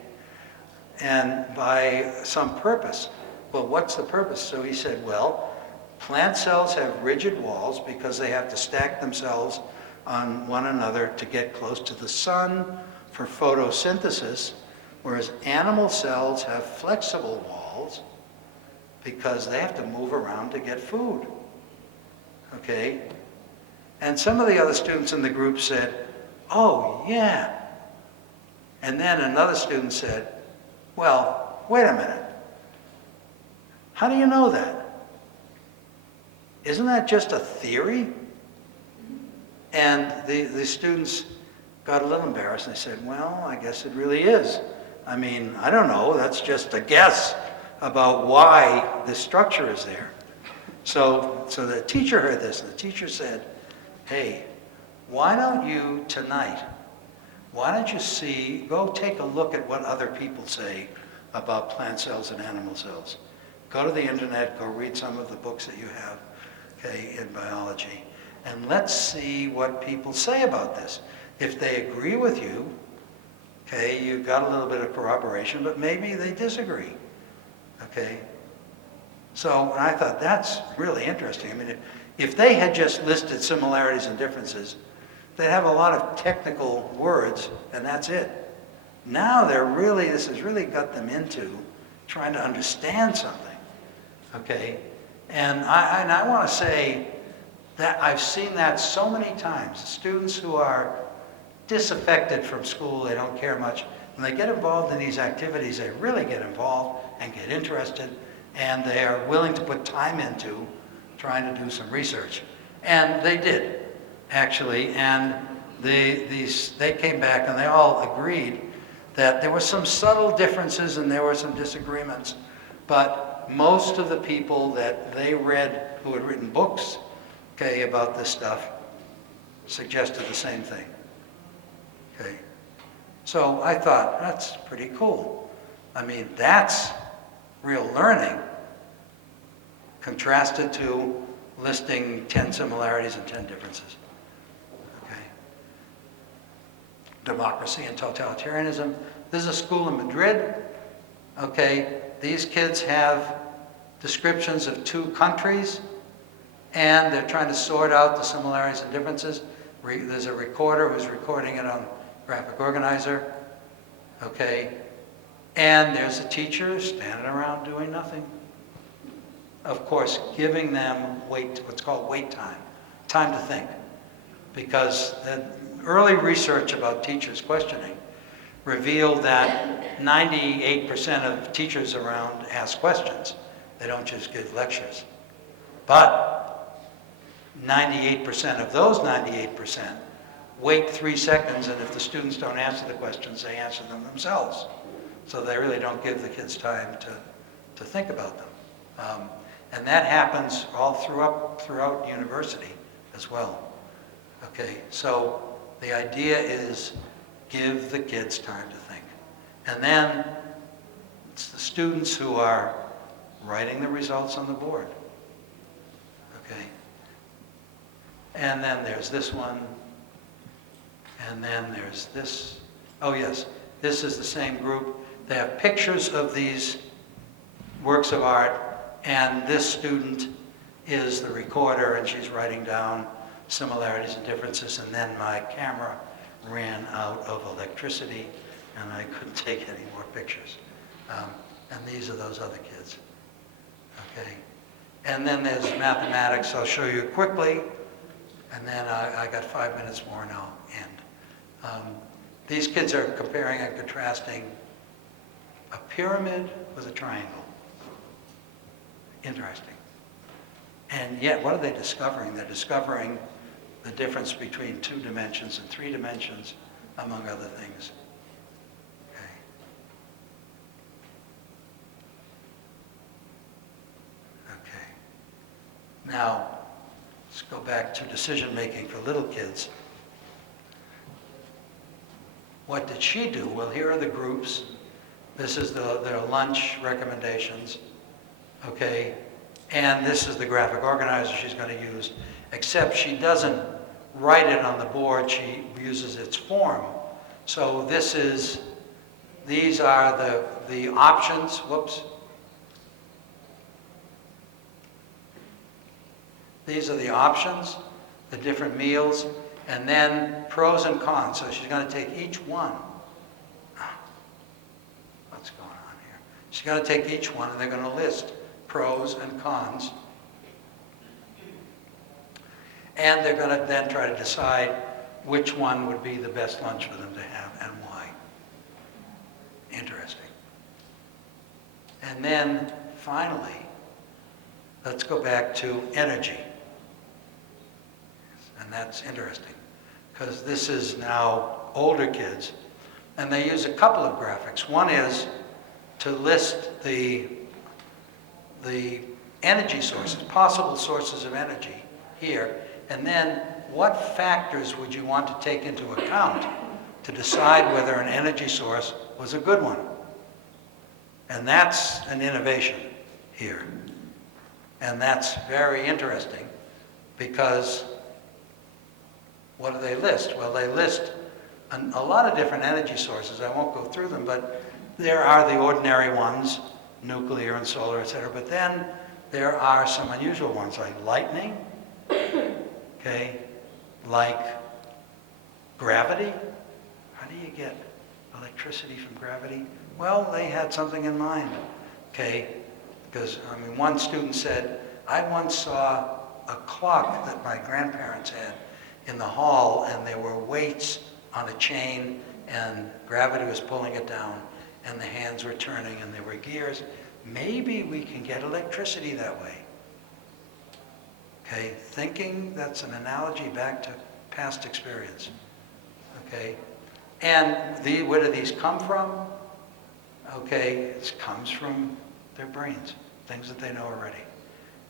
and by some purpose. Well, what's the purpose? So he said, well, plant cells have rigid walls because they have to stack themselves on one another to get close to the sun for photosynthesis, whereas animal cells have flexible walls because they have to move around to get food. Okay? And some of the other students in the group said, oh, yeah. And then another student said, well, wait a minute. How do you know that? Isn't that just a theory? And the students got a little embarrassed and they said, well, I guess it really is. I mean, I don't know, that's just a guess about why this structure is there. So the teacher heard this, and the teacher said, hey, why don't you tonight, go take a look at what other people say about plant cells and animal cells. Go to the internet, go read some of the books that you have, okay, in biology, and let's see what people say about this. If they agree with you, okay, you've got a little bit of corroboration, but maybe they disagree, okay? So I thought that's really interesting. I mean, if they had just listed similarities and differences, they'd have a lot of technical words, and that's it. Now this has really got them into trying to understand something, okay? And I want to say that I've seen that so many times. Students who are disaffected from school, they don't care much, when they get involved in these activities, they really get involved and get interested, and they are willing to put time into trying to do some research. And they did, actually, and they came back and they all agreed that there were some subtle differences and there were some disagreements, but most of the people that they read who had written books, okay, about this stuff suggested the same thing, okay? So I thought, that's pretty cool. I mean, that's real learning, contrasted to listing 10 similarities and 10 differences. Okay. Democracy and totalitarianism. This is a school in Madrid. Okay, these kids have descriptions of 2 countries, and they're trying to sort out the similarities and differences. There's a recorder who's recording it on graphic organizer. Okay, and there's a teacher standing around doing nothing. Of course, giving them what's called wait time to think. Because the early research about teachers questioning revealed that 98% of teachers around ask questions. They don't just give lectures. But 98% of those 98% wait 3 seconds, and if the students don't answer the questions, they answer them themselves. So they really don't give the kids time to think about them. And that happens all throughout university as well. Okay, so the idea is give the kids time to think. And then it's the students who are writing the results on the board. Okay. And then there's this one. And then there's this. Oh yes, this is the same group. They have pictures of these works of art, and this student is the recorder, and she's writing down similarities and differences, and then my camera ran out of electricity, and I couldn't take any more pictures. And these are those other kids. Okay. And then there's mathematics. I'll show you quickly, and then I got 5 minutes more and I'll end. These kids are comparing and contrasting a pyramid with a triangle. Interesting. And yet, what are they discovering? They're discovering the difference between 2 dimensions and 3 dimensions, among other things. Okay. Okay. Now, let's go back to decision making for little kids. What did she do? Well, here are the groups. This is their lunch recommendations. Okay. And this is the graphic organizer she's going to use, except she doesn't write it on the board, she uses its form. So these are the options, whoops. These are the options, the different meals, and then pros and cons. So she's going to take each one. What's going on here? She's going to take each one and they're going to list pros and cons. And they're going to then try to decide which one would be the best lunch for them to have and why. Interesting. And then finally, let's go back to energy. And that's interesting because this is now older kids and they use a couple of graphics. One is to list the energy sources, possible sources of energy here, and then what factors would you want to take into account to decide whether an energy source was a good one? And that's an innovation here. And that's very interesting because what do they list? Well, they list a lot of different energy sources. I won't go through them, but there are the ordinary ones, nuclear and solar, etc. But then there are some unusual ones like lightning, okay, like gravity. How do you get electricity from gravity? Well, they had something in mind, okay, because one student said, I once saw a clock that my grandparents had in the hall, and there were weights on a chain, and gravity was pulling it down, and the hands were turning, and there were gears. Maybe we can get electricity that way. Okay, thinking that's an analogy back to past experience. Okay, and where do these come from? Okay, it comes from their brains, things that they know already.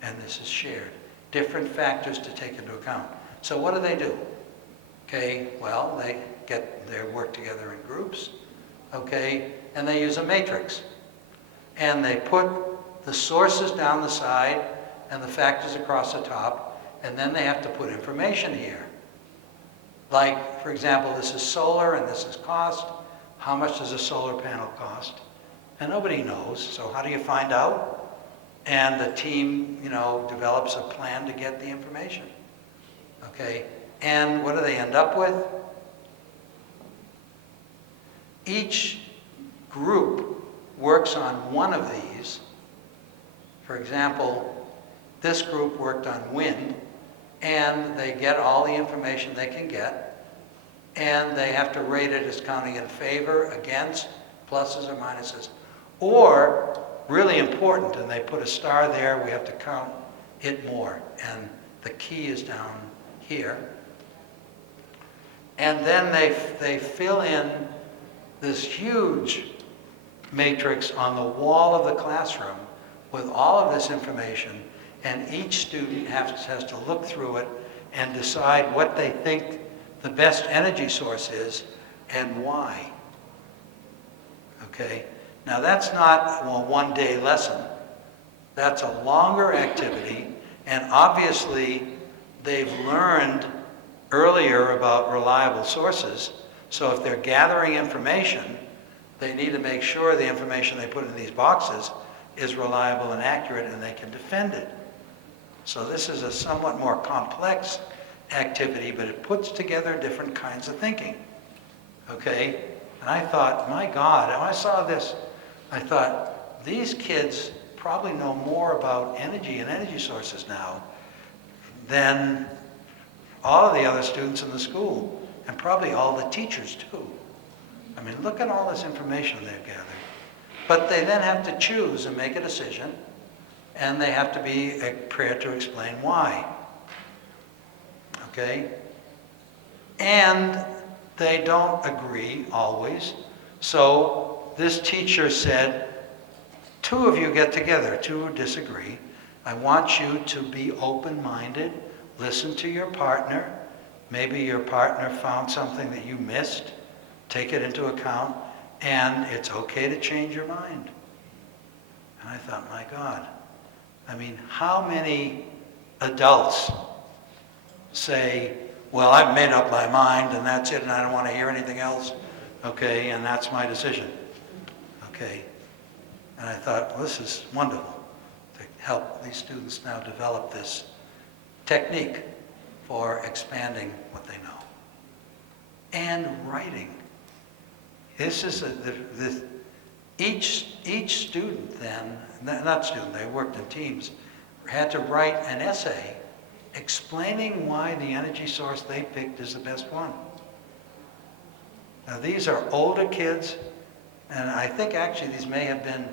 And this is shared. Different factors to take into account. So what do? Okay, well, they get their work together in groups, okay, and they use a matrix. And they put the sources down the side and the factors across the top, and then they have to put information here. Like, for example, this is solar and this is cost. How much does a solar panel cost? And nobody knows, so how do you find out? And the team, develops a plan to get the information. Okay, and what do they end up with? Each group works on one of these. For example, this group worked on wind, and they get all the information they can get, and they have to rate it as counting in favor, against, pluses or minuses. Or, really important, and they put a star there, we have to count it more, and the key is down here. And then they fill in this huge matrix on the wall of the classroom with all of this information, and each student has to look through it and decide what they think the best energy source is and why. Okay? Now that's not a one-day lesson. That's a longer activity, and obviously they've learned earlier about reliable sources, so if they're gathering information, they need to make sure the information they put in these boxes is reliable and accurate and they can defend it. So this is a somewhat more complex activity, but it puts together different kinds of thinking. Okay? And I thought, my God, when I saw this, I thought, these kids probably know more about energy and energy sources now than all of the other students in the school, and probably all the teachers too. I mean, look at all this information they've gathered. But they then have to choose and make a decision, and they have to be prepared to explain why. Okay? And they don't agree always. So this teacher said, 2 of you get together, 2 who disagree. I want you to be open-minded, listen to your partner. Maybe your partner found something that you missed. Take it into account, and it's okay to change your mind. And I thought, my God, I mean, how many adults say, well, I've made up my mind and that's it and I don't want to hear anything else, okay, and that's my decision, okay? And I thought, well, this is wonderful to help these students now develop this technique for expanding what they know. And writing. This is each student then, not student, they worked in teams, had to write an essay explaining why the energy source they picked is the best one. Now these are older kids, and I think actually these may have been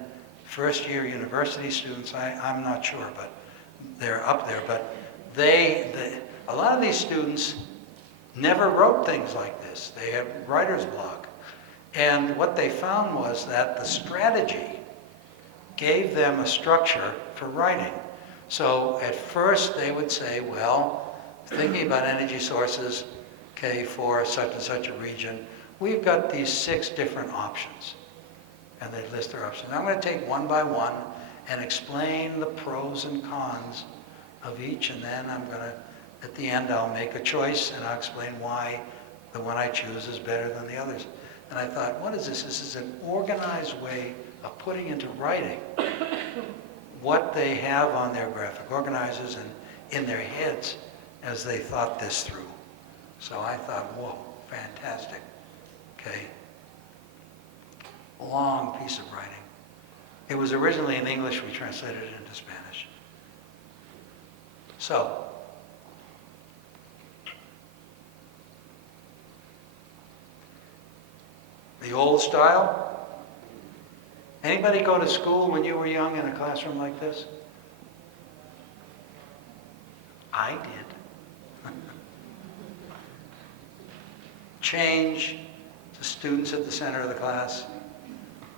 first year university students, I'm not sure, but they're up there. But a lot of these students never wrote things like this. They had writer's block. And what they found was that the strategy gave them a structure for writing. So at first they would say, well, thinking about energy sources, okay, for such and such a region, we've got these 6 different options. And they'd list their options. I'm going to take one by one and explain the pros and cons of each, and then I'm going to, at the end, I'll make a choice and I'll explain why the one I choose is better than the others. And I thought, what is this? This is an organized way of putting into writing what they have on their graphic organizers and in their heads as they thought this through. So I thought, whoa, fantastic. Okay. Long piece of writing. It was originally in English, we translated it into Spanish. So, the old style. Anybody go to school when you were young in a classroom like this? I did. Change, the students at the center of the class,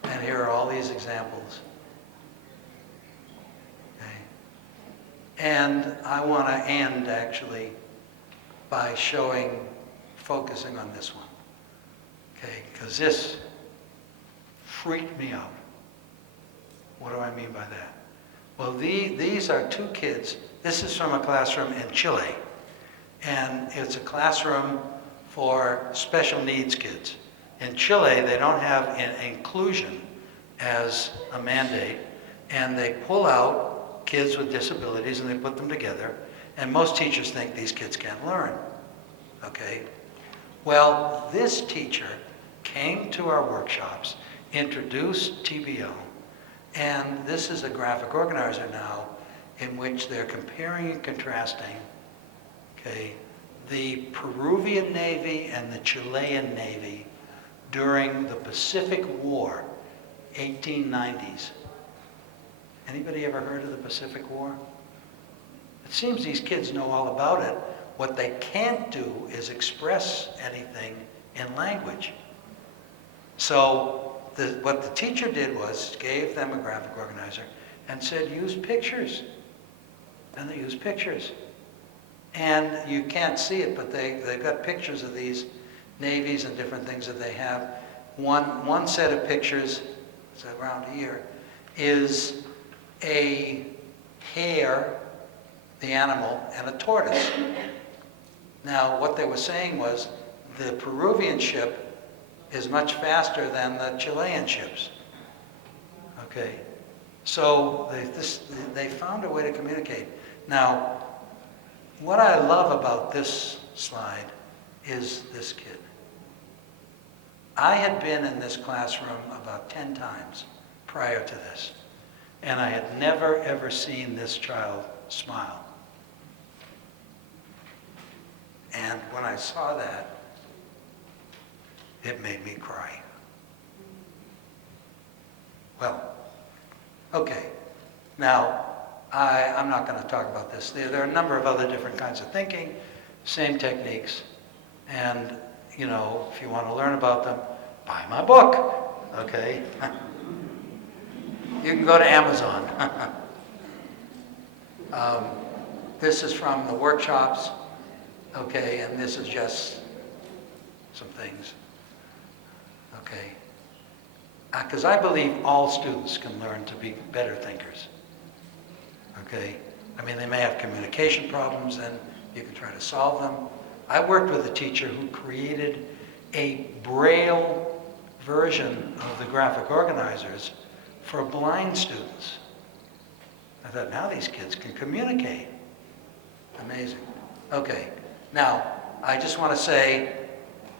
and here are all these examples. Okay. And I want to end actually by focusing on this one. Okay, because this freaked me out. What do I mean by that? Well, these are 2 kids. This is from a classroom in Chile. And it's a classroom for special needs kids. In Chile, they don't have inclusion as a mandate. And they pull out kids with disabilities and they put them together. And most teachers think these kids can't learn. Okay? Well, this teacher came to our workshops, introduced TBO, and this is a graphic organizer now in which they're comparing and contrasting, okay, the Peruvian Navy and the Chilean Navy during the Pacific War, 1890s. Anybody ever heard of the Pacific War? It seems these kids know all about it. What they can't do is express anything in language. So what the teacher did was gave them a graphic organizer and said, use pictures. And they used pictures. And you can't see it, but they've got pictures of these navies and different things that they have. One set of pictures, it's around here, is a hare, the animal, and a tortoise. Now, what they were saying was the Peruvian ship is much faster than the Chilean ships. Okay, so they found a way to communicate. Now, what I love about this slide is this kid. I had been in this classroom about 10 times prior to this, and I had never ever seen this child smile. And when I saw that, it made me cry. Well, okay. Now, I'm not going to talk about this. There are a number of other different kinds of thinking, same techniques. And, you know, if you want to learn about them, buy my book, okay? You can go to Amazon. This is from the workshops, okay, and this is just some things, okay? Because I believe all students can learn to be better thinkers, Okay? I mean, they may have communication problems, and you can try to solve them. I worked with a teacher who created a Braille version of the graphic organizers for blind students. I thought, now these kids can communicate. Amazing. Okay, now, I just want to say,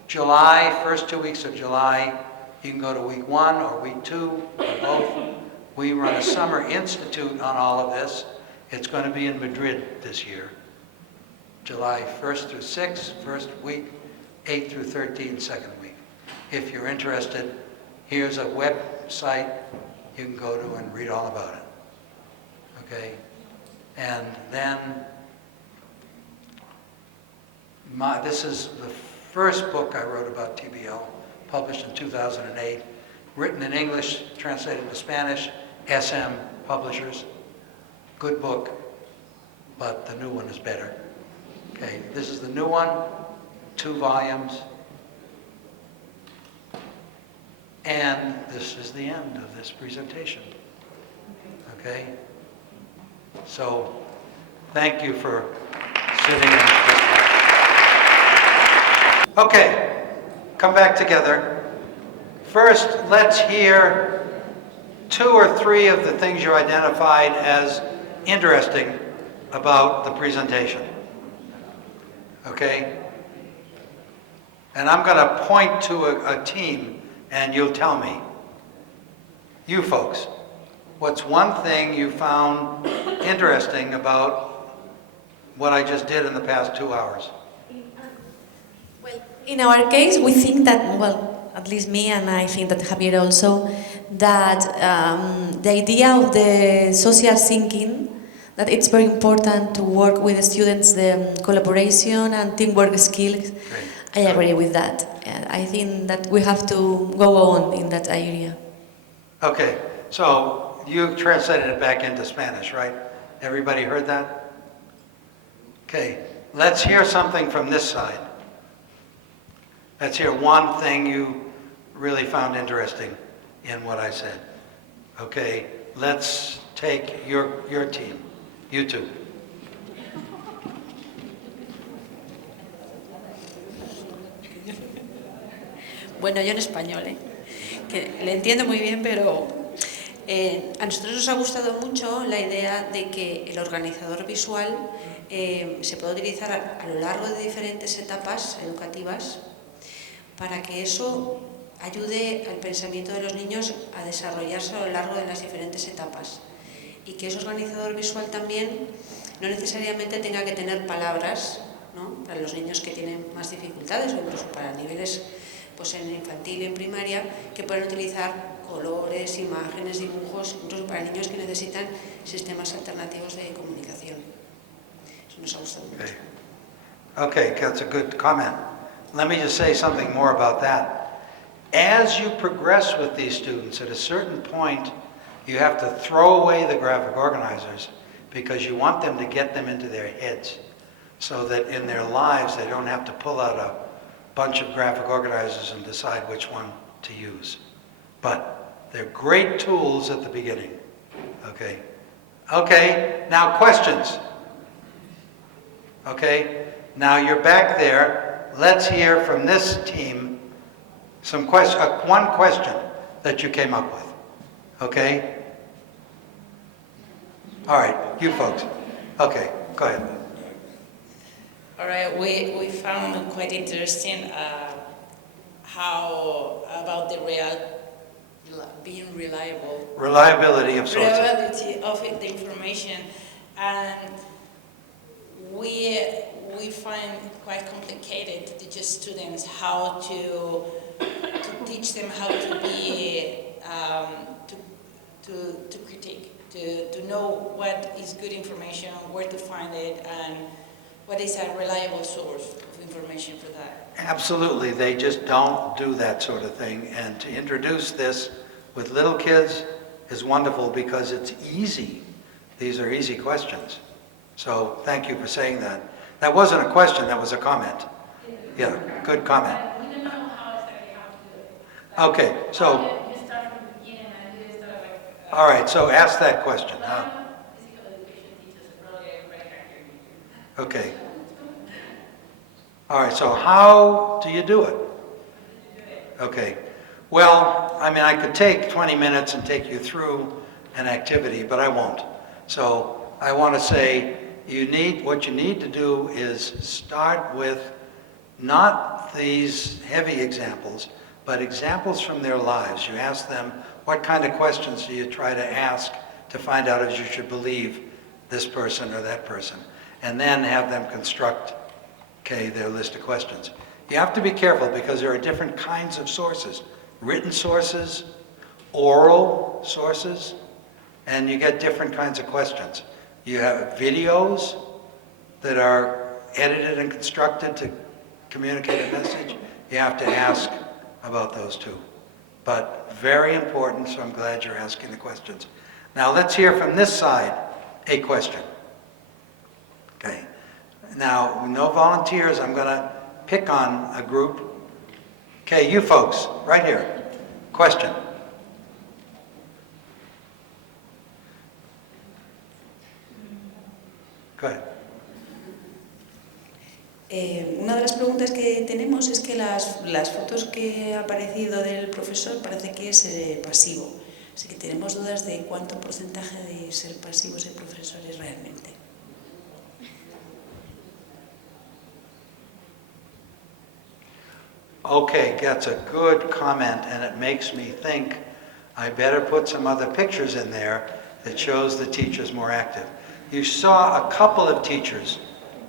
July, first 2 weeks of July, you can go to week 1 or week 2, or both. We run a summer institute on all of this. It's going to be in Madrid this year. July 1st through 6th, first week, 8th through 13th, second week. If you're interested, here's a website you can go to and read all about it. Okay? And then, this is the first book I wrote about TBL, published in 2008, written in English, translated into Spanish, SM Publishers. Good book, but the new one is better. Okay, this is the new one, 2 volumes. And this is the end of this presentation. Okay? So, thank you for sitting and listening. Okay, come back together. First, let's hear 2 or 3 of the things you identified as interesting about the presentation. Okay? And I'm going to point to a team, and you'll tell me. You folks, what's one thing you found interesting about what I just did in the past 2 hours? Well, in our case, we think that, well, at least me and I think that Javier also, that the idea of the social thinking, that it's very important to work with the students, the collaboration and teamwork skills. Great. I agree with that. I think that we have to go on in that area. Okay, so you translated it back into Spanish, right? Everybody heard that? Okay, let's hear something from this side. Let's hear one thing you really found interesting in what I said. Okay, let's take your team, you two. Bueno, yo en español, que le entiendo muy bien, pero a nosotros nos ha gustado mucho la idea de que el organizador visual se puede utilizar a lo largo de diferentes etapas educativas para que eso ayude al pensamiento de los niños a desarrollarse a lo largo de las diferentes etapas y que ese organizador visual también no necesariamente tenga que tener palabras, ¿no?, para los niños que tienen más dificultades o incluso para niveles pues en infantil y en primaria, que pueden utilizar colores, imágenes, dibujos, incluso para niños que necesitan sistemas alternativos de comunicación. Eso nos ha gustado mucho. Okay, that's a good comment. Let me just say something more about that. As you progress with these students, at a certain point, you have to throw away the graphic organizers because you want them to get them into their heads so that in their lives they don't have to pull out a bunch of graphic organizers and decide which one to use. But they're great tools at the beginning. Okay? Okay, now questions. Okay, now you're back there. Let's hear from this team some one question that you came up with. Okay? All right, you folks. Okay, go ahead. All right, we found quite interesting how about the being reliable. Reliability of sources. Reliability of the information, and we find it quite complicated to teach students how to teach them how to be to critique, to know what is good information, where to find it, and what is a reliable source of information for that? Absolutely, they just don't do that sort of thing. And to introduce this with little kids is wonderful because it's easy. These are easy questions. So thank you for saying that. That wasn't a question, that was a comment. Yeah, good comment. We don't know how exactly how to do it. Okay, so, You start from the beginning and you start like. all right, so ask that question. Physical education Okay. All right, so how do you do it? Okay. Well, I mean, I could take 20 minutes and take you through an activity, but I won't. So I want to say what you need to do is start with not these heavy examples, but examples from their lives. You ask them, what kind of questions do you try to ask to find out if you should believe this person or that person? And then have them construct, their list of questions. You have to be careful because there are different kinds of sources. Written sources, oral sources, and you get different kinds of questions. You have videos that are edited and constructed to communicate a message. You have to ask about those too. But very important, so I'm glad you're asking the questions. Now let's hear from this side a question. Okay. Now, no volunteers. I'm going to pick on a group. Okay, you folks, right here. Question. Go ahead. Una de las preguntas que tenemos es que las fotos que ha aparecido del profesor parece que es pasivo. Así que tenemos dudas de cuánto porcentaje de ser pasivo es el profesor es realmente. Okay, that's a good comment, and it makes me think I better put some other pictures in there that shows the teachers more active. You saw a couple of teachers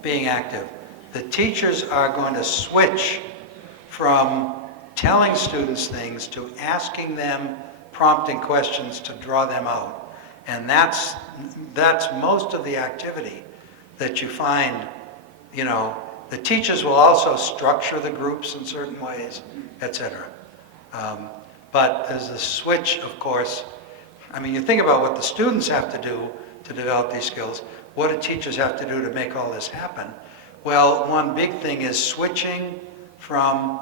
being active. The teachers are going to switch from telling students things to asking them prompting questions to draw them out. And that's most of the activity that you find, The teachers will also structure the groups in certain ways, etc. But there's a switch, of course. I mean, you think about what the students have to do to develop these skills. What do teachers have to do to make all this happen? Well, one big thing is switching from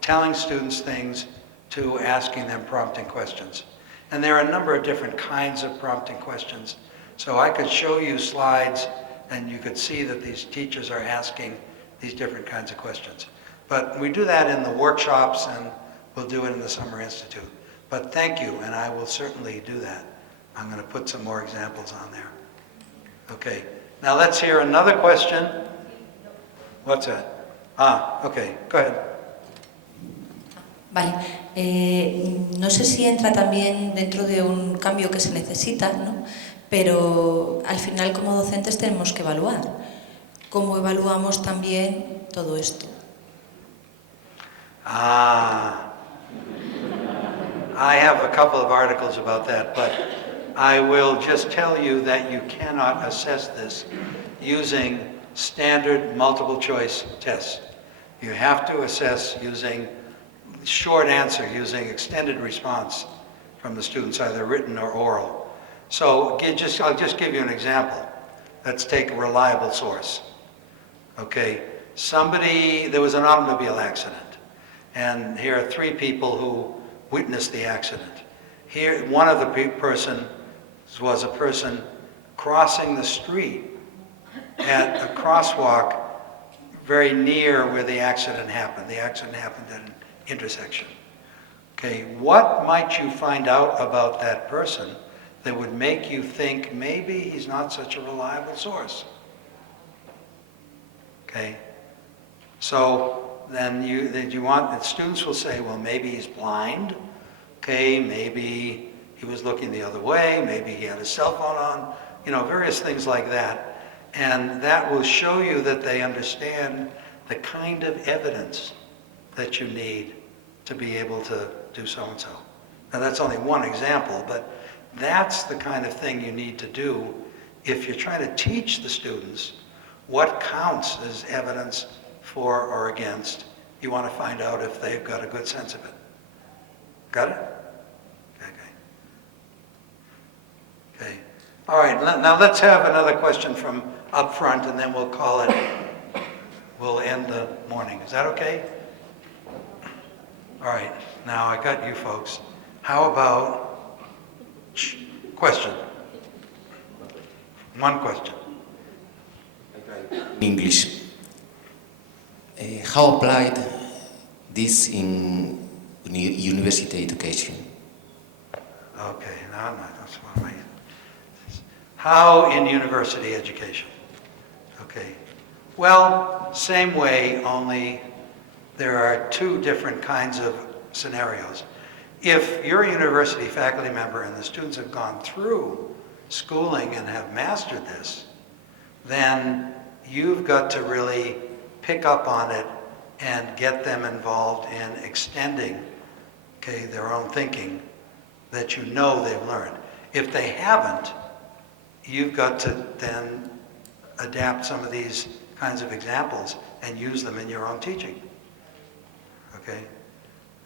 telling students things to asking them prompting questions. And there are a number of different kinds of prompting questions. So I could show you slides and you could see that these teachers are asking these different kinds of questions. But we do that in the workshops and we'll do it in the Summer Institute. But thank you, and I will certainly do that. I'm going to put some more examples on there. Okay, now let's hear another question. What's that? Okay, go ahead. Vale, no sé si entra también dentro de un cambio que se necesita, ¿no? Pero al final como docentes tenemos que evaluar. ¿Cómo evaluamos también todo esto? I have a couple of articles about that, but I will just tell you that you cannot assess this using standard multiple choice tests. You have to assess using short answer, using extended response from the students, either written or oral. So I'll just give you an example. Let's take a reliable source. Okay, there was an automobile accident, and here are 3 people who witnessed the accident. Here, one of the person was a person crossing the street at a crosswalk very near where the accident happened. The accident happened at an intersection. Okay, what might you find out about that person that would make you think maybe he's not such a reliable source? Okay, so then the students will say, well, maybe he's blind. Okay, maybe he was looking the other way. Maybe he had a cell phone on. Various things like that. And that will show you that they understand the kind of evidence that you need to be able to do so-and-so. Now that's only one example, but that's the kind of thing you need to do if you're trying to teach the students what counts as evidence for or against. You want to find out if they've got a good sense of it. Got it? Okay. All right, now let's have another question from up front and then we'll end the morning. Is that okay? All right, now I got you folks. How about question? One question. Okay. English. How applied this in university education? Okay, now that's what I mean. How in university education? Okay. Well, same way, only there are two different kinds of scenarios. If you're a university faculty member and the students have gone through schooling and have mastered this, then you've got to really pick up on it and get them involved in extending, okay, their own thinking that you know they've learned. If they haven't, you've got to then adapt some of these kinds of examples and use them in your own teaching. Okay?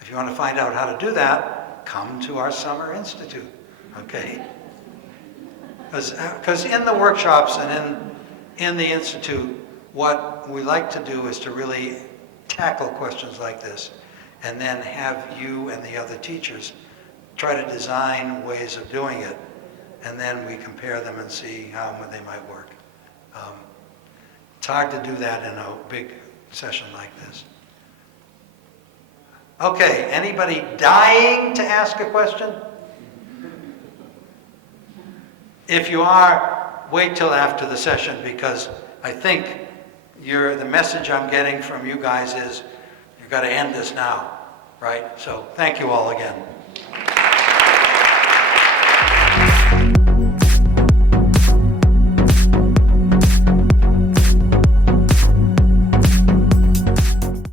If you want to find out how to do that, come to our Summer Institute. Okay? Because in the workshops and in the Institute, what we like to do is to really tackle questions like this and then have you and the other teachers try to design ways of doing it, and then we compare them and see how they might work. It's hard to do that in a big session like this. Okay, anybody dying to ask a question? If you are, wait till after the session, because I think the message I'm getting from you guys is you've got to end this now, right? So thank you all again.